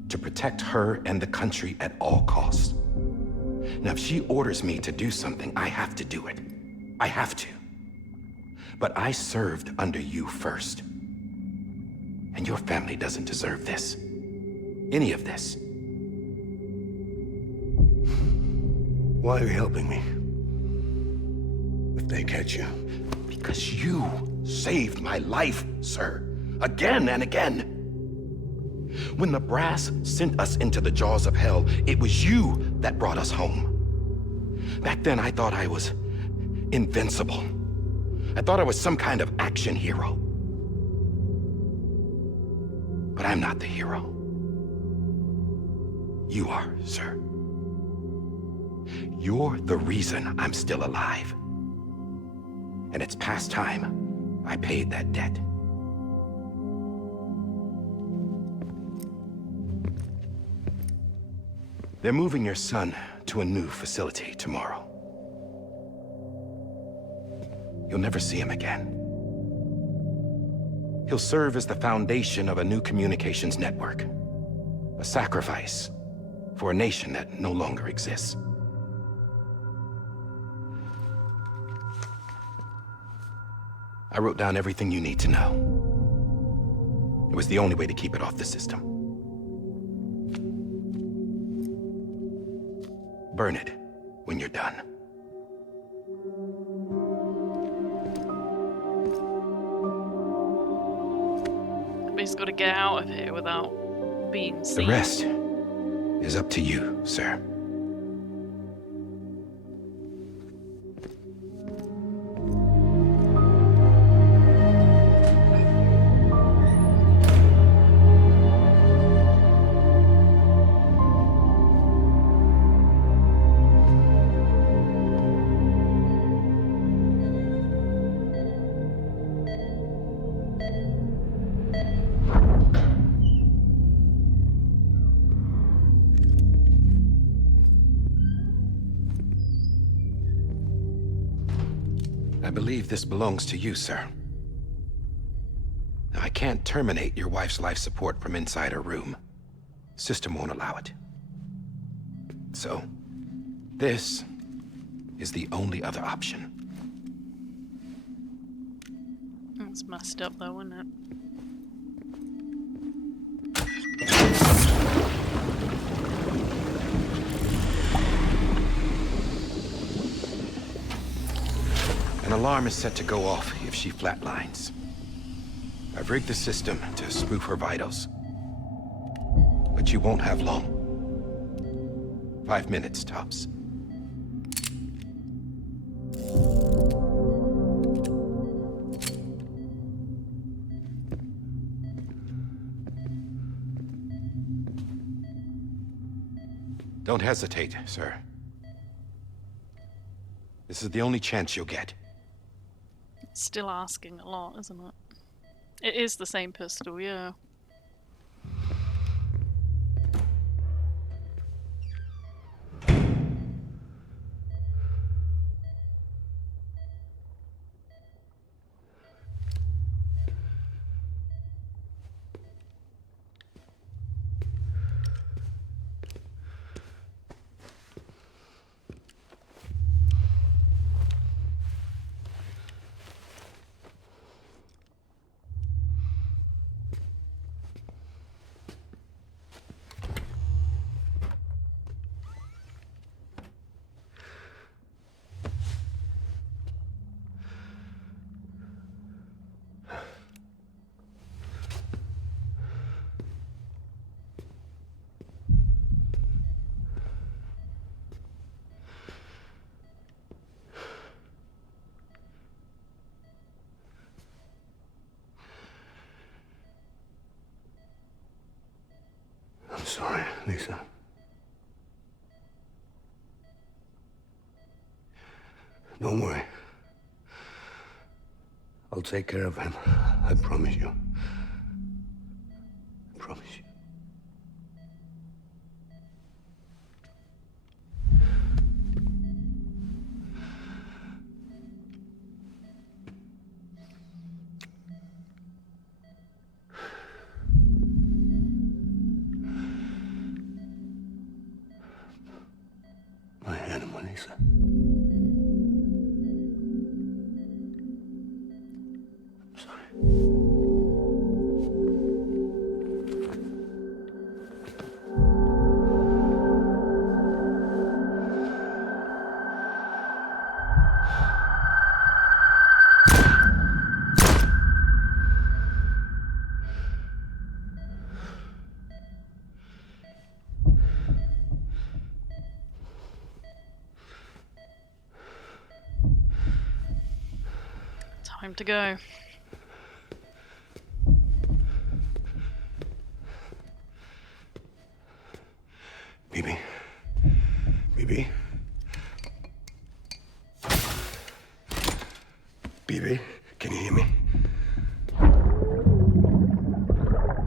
to protect her and the country at all costs. Now, if she orders me to do something, I have to do it. I have to. But I served under you first. And your family doesn't deserve this. Any of this. Why are you helping me? If they catch you, Because you saved my life, sir. Again and again. When the brass sent us into the jaws of hell, it was you that brought us home. Back then, I thought I was invincible. I thought I was some kind of action hero. But I'm not the hero. You are, sir. You're the reason I'm still alive. And it's past time I paid that debt. They're moving your son to a new facility tomorrow. You'll never see him again. He'll serve as the foundation of a new communications network. A sacrifice for a nation that no longer exists. I wrote down everything you need to know. It was the only way to keep it off the system. Burn it when you're done. He's got to get out of here without being seen. The rest is up to you, sir. I believe this belongs to you, sir. Now, I can't terminate your wife's life support from inside her room. System won't allow it. So, this is the only other option. That's messed up though, isn't it? An alarm is set to go off if she flatlines. I've rigged the system to spoof her vitals. But you won't have long. 5 minutes, tops. Don't hesitate, sir. This is the only chance you'll get. Still asking a lot, isn't it? It is the same pistol, yeah. I'm sorry, Lisa. Don't worry. I'll take care of him. I promise you. I promise you. My animal, Lisa. I'm sorry. Time to go. BB. BB. BB, can you hear me? Can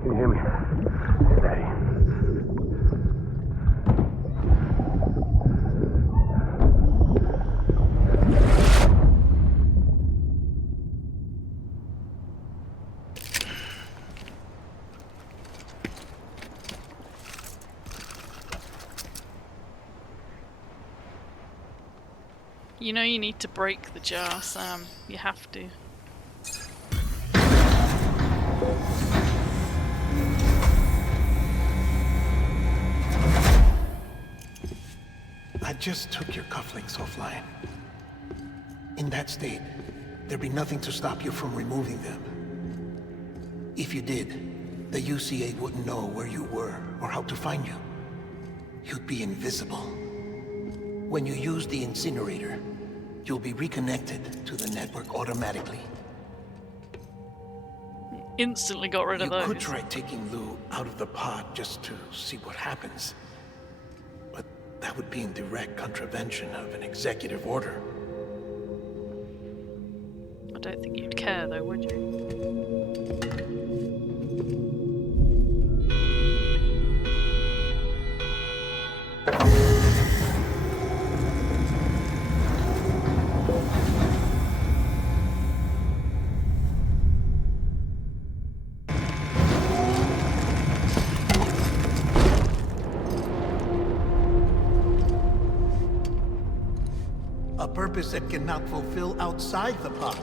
you hear me? Daddy. You know you need to break the jar, Sam. You have to. I just took your cufflinks offline. In that state, there'd be nothing to stop you from removing them. If you did, the UCA wouldn't know where you were or how to find you. You'd be invisible. When you use the incinerator, you'll be reconnected to the network automatically. Instantly got rid of those. You could try taking Lou out of the pod just to see what happens. But that would be in direct contravention of an executive order. I don't think you'd care though, would you? A purpose that cannot fulfill outside the pod.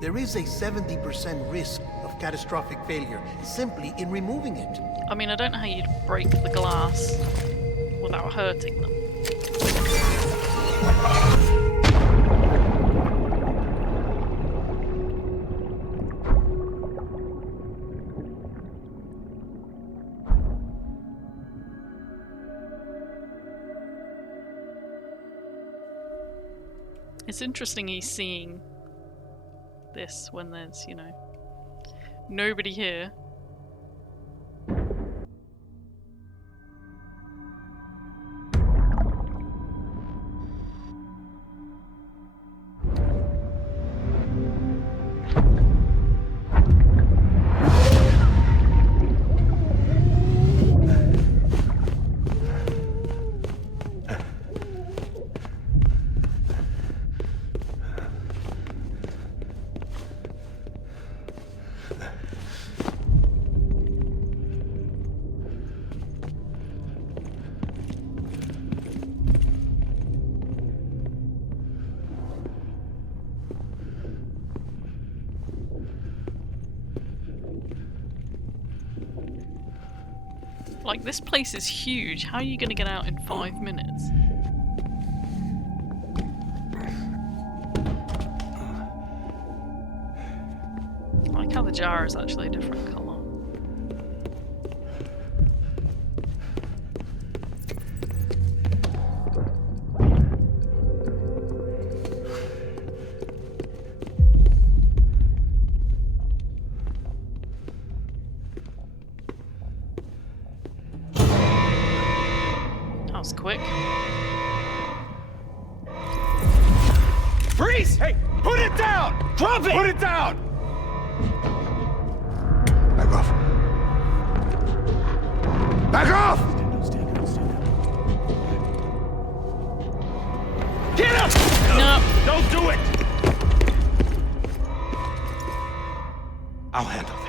There is a 70% risk of catastrophic failure simply in removing it. I mean, I don't know how you'd break the glass without hurting them. It's interesting he's seeing this when there's, you know, nobody here. Like, this place is huge. How are you going to get out in 5 minutes? I like how the jar is actually a different colour. That was quick. Freeze! Hey, put it down! Drop it! Put it down! Back off. Back off! Get up! No. Don't do it! I'll handle this.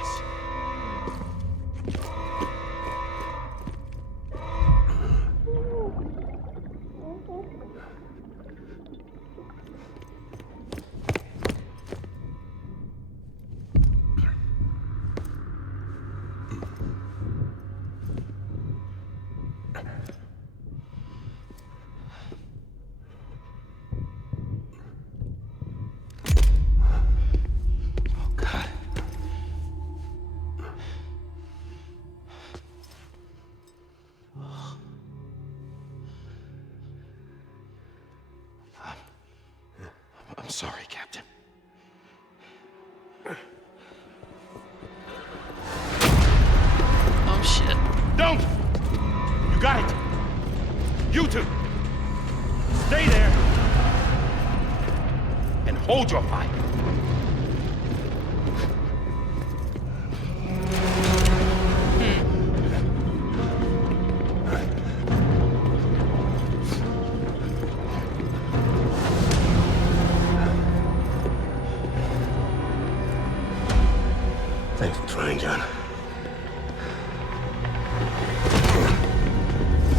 sorry, Captain. Oh shit. Don't! You got it! You two! Stay there! And hold your fire. Thanks for trying, John.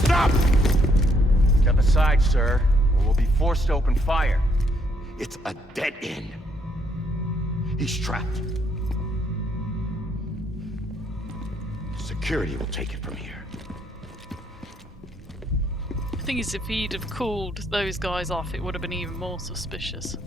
Stop! Step aside, sir, or we'll be forced to open fire. It's a dead end. He's trapped. Security will take it from here. The thing is, if he'd have called those guys off, it would have been even more suspicious.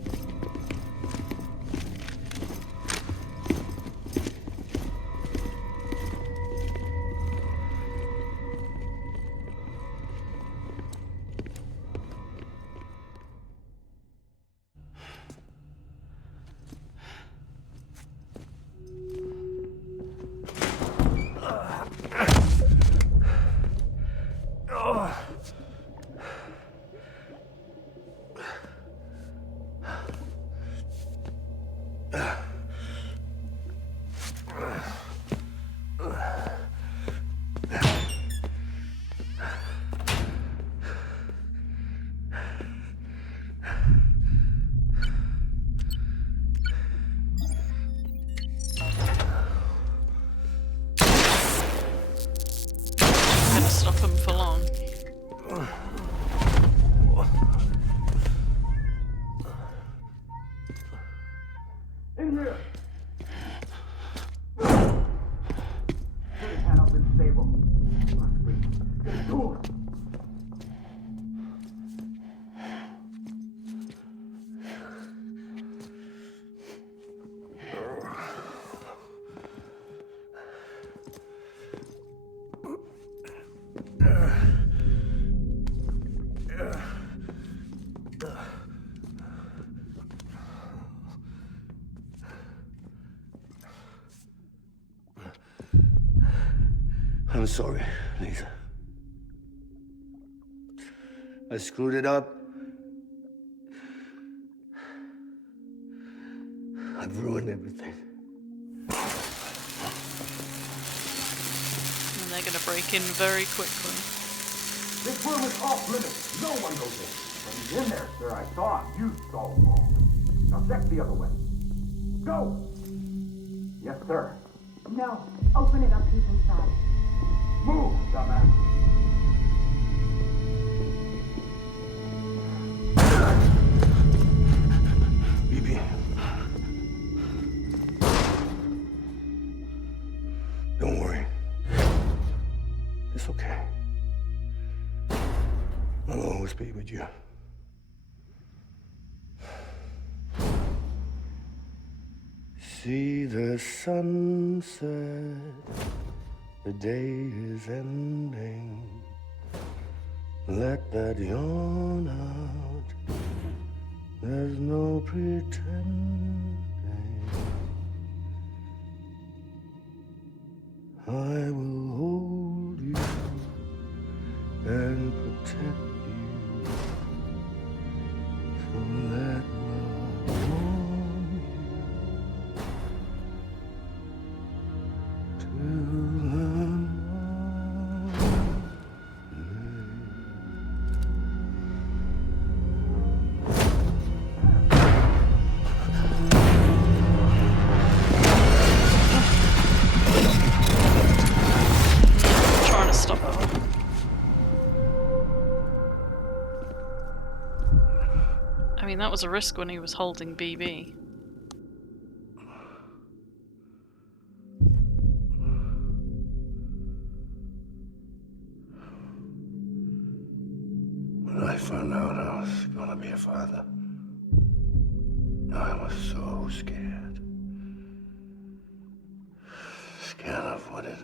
Gonna stop him for long. In here! Panel's unstable. Get to him! I'm sorry, Lisa. I screwed it up. I've ruined everything. And they're gonna break in very quickly. This room is off limits. No one goes in. But he's in there, sir. I saw him. You saw him all. Now check the other way. Go! Yes, sir. No. Open it up. He's inside. Move, dumbass. BB. Don't worry. It's okay. I'll always be with you. See the sunset, the day is ending. Let that yawn out, there's no pretending. I will hold you and protect you. So let love warm you till I'm Trying to stop her. I mean, that was a risk when he was holding BB. When I found out I was gonna be a father, I was so scared. Scared of what it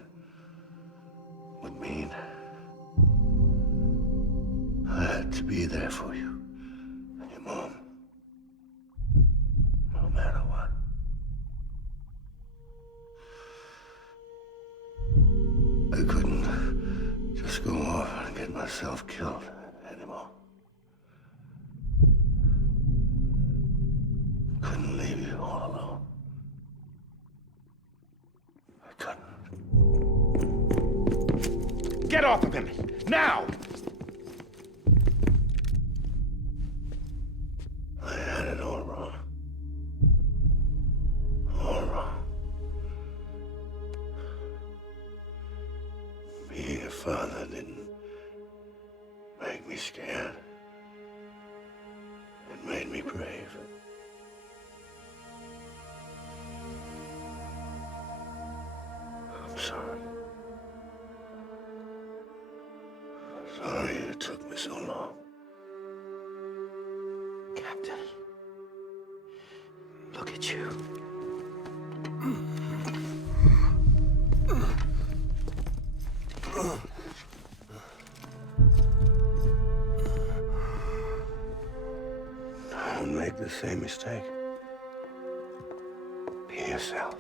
would mean. I had to be there for you and your mom. myself killed anymore. Couldn't leave you all alone. I couldn't. Get off of him! Now! I had it all wrong. All wrong. Being a father didn't make me scared. It made me brave. I'm sorry. Sorry it took me so long. Captain, look at you. Don't make the same mistake. Be yourself.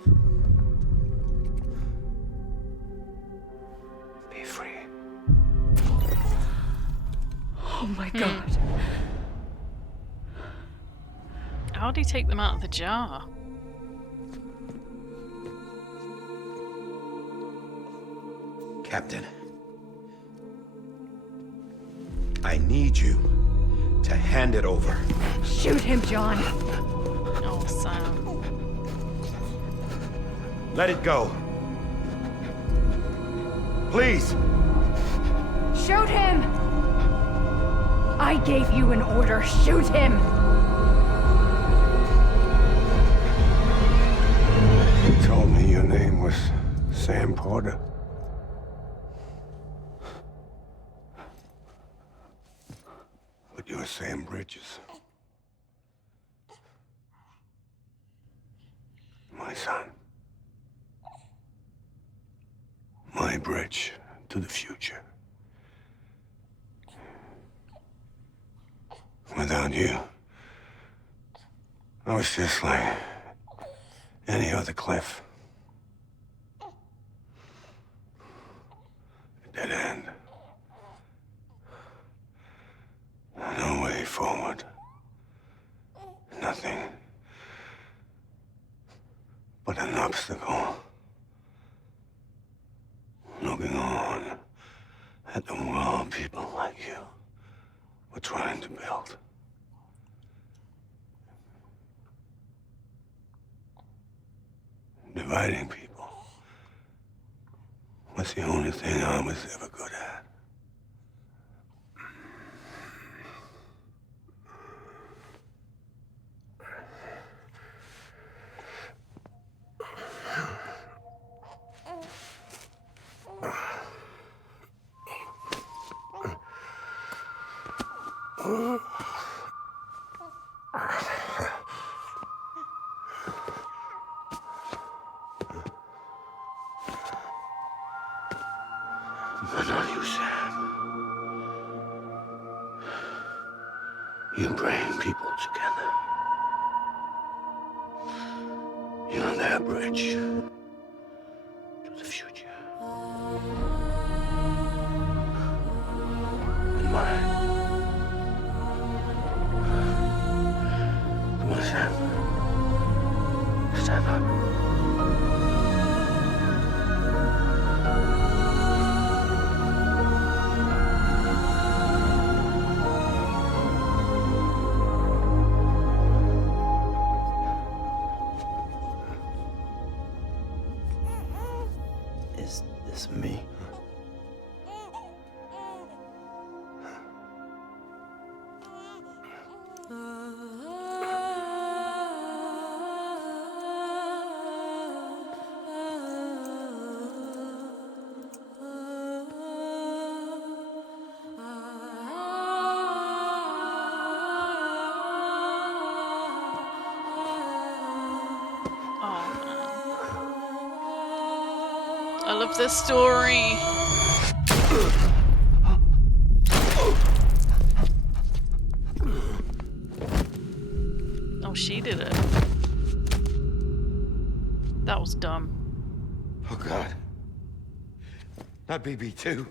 Be free. Oh my god. How'd he take them out of the jar? Captain, I need you to hand it over. Shoot him, John. Oh, Sam. Let it go. Please. Shoot him! I gave you an order. Shoot him! You told me your name was Sam Porter. But you're Sam Bridges. My son. My bridge to the future. Without you, I was just like any other Cliff. A dead end. No way forward. Nothing but an obstacle. Looking on at the world people like you were trying to build. Dividing people was the only thing I was ever good at. But not you, Sam. You bring people together. You're their bridge to the future. And mine. Come on, Sam. Stand up. Is this me? I love this story. Oh, she did it. That was dumb. Oh, God. Not BB2.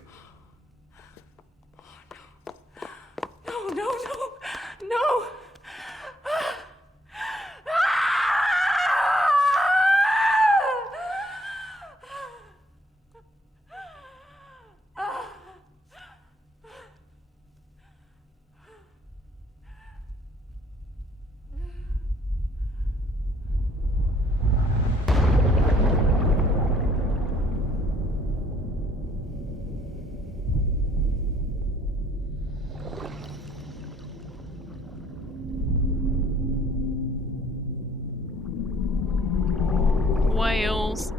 animals.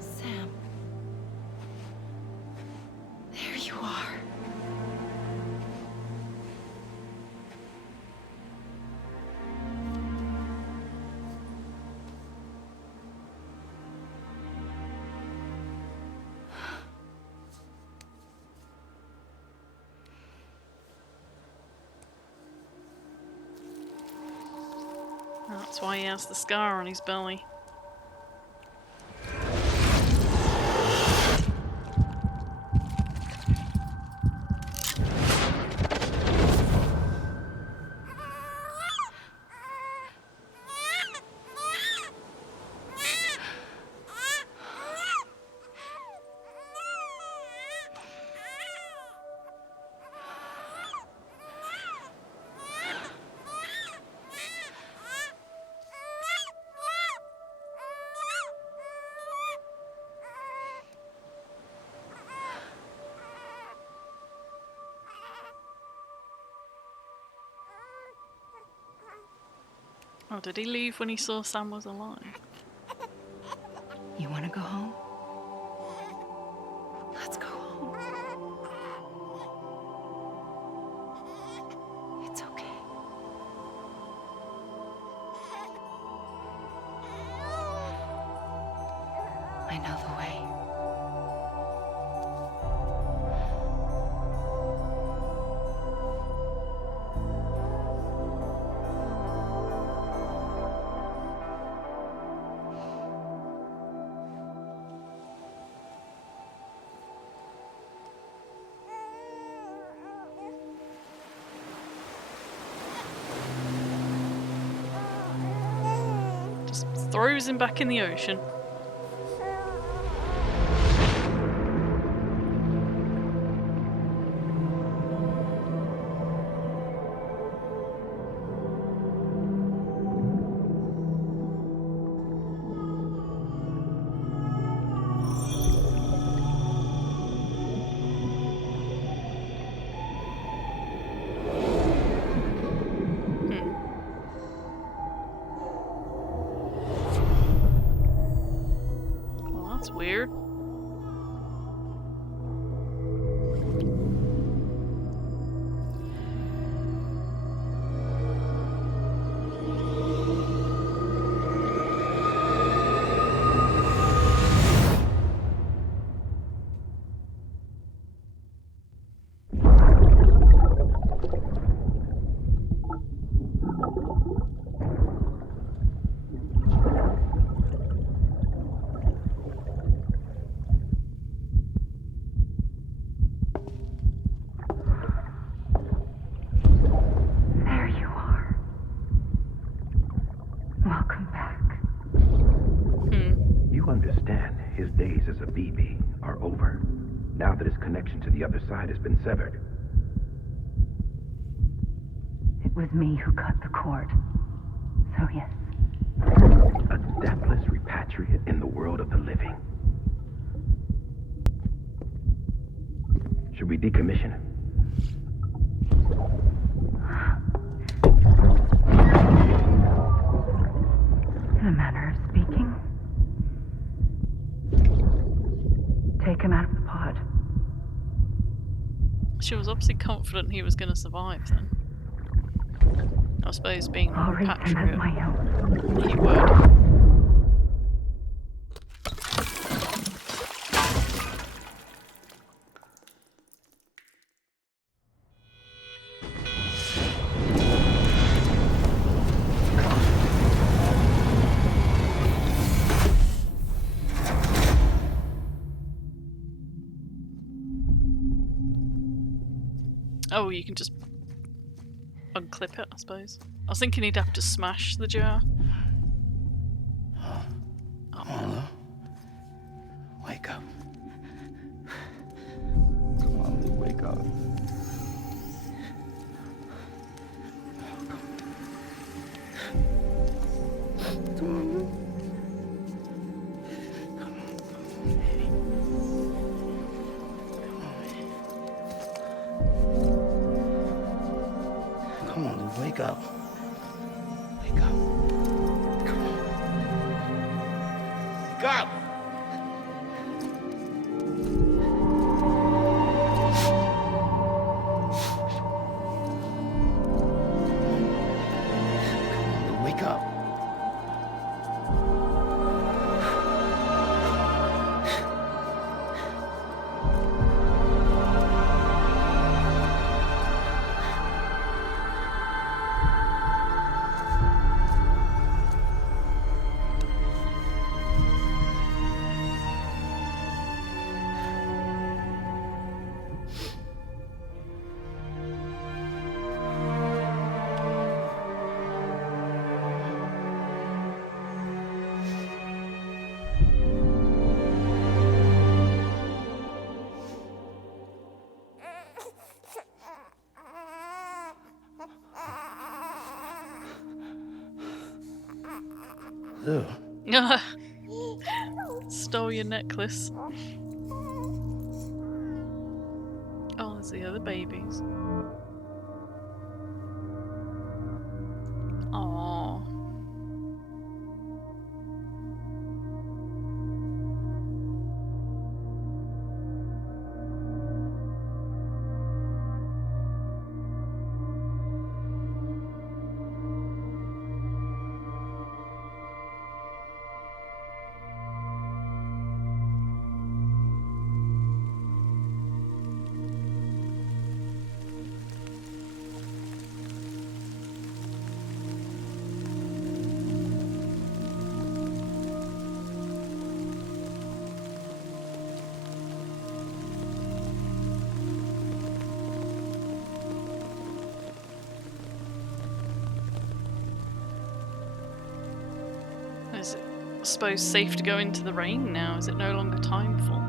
Sam. There you are. That's why he has the scar on his belly. Oh, did he leave when he saw Sam was alive? You want to go home? Let's go home. It's okay. I know the way. Just throws him back in the ocean. Well, that's weird. There you are. Welcome back. You understand his days as a BB are over, now that his connection to the other side has been severed. It was me who cut the cord. So yes. A deathless repatriate in the world of the living. Should we decommission him? In a manner of speaking. Take him out of the pod. She was obviously confident he was going to survive then. I suppose being a I'll raise him as repatriate, my own. he would. Oh, you can just unclip it, I suppose. I was thinking he'd have to smash the jar. Hello? Wake up. Come on, Lou, wake up. Come on, Lou. Come on, Lou, wake up. Wake up. Come on. Wake up! Wake up. Lou. Stole your necklace. Oh, there's the other babies. Aww. Is it, I suppose, safe to go into the rain now? Is it no longer timeful?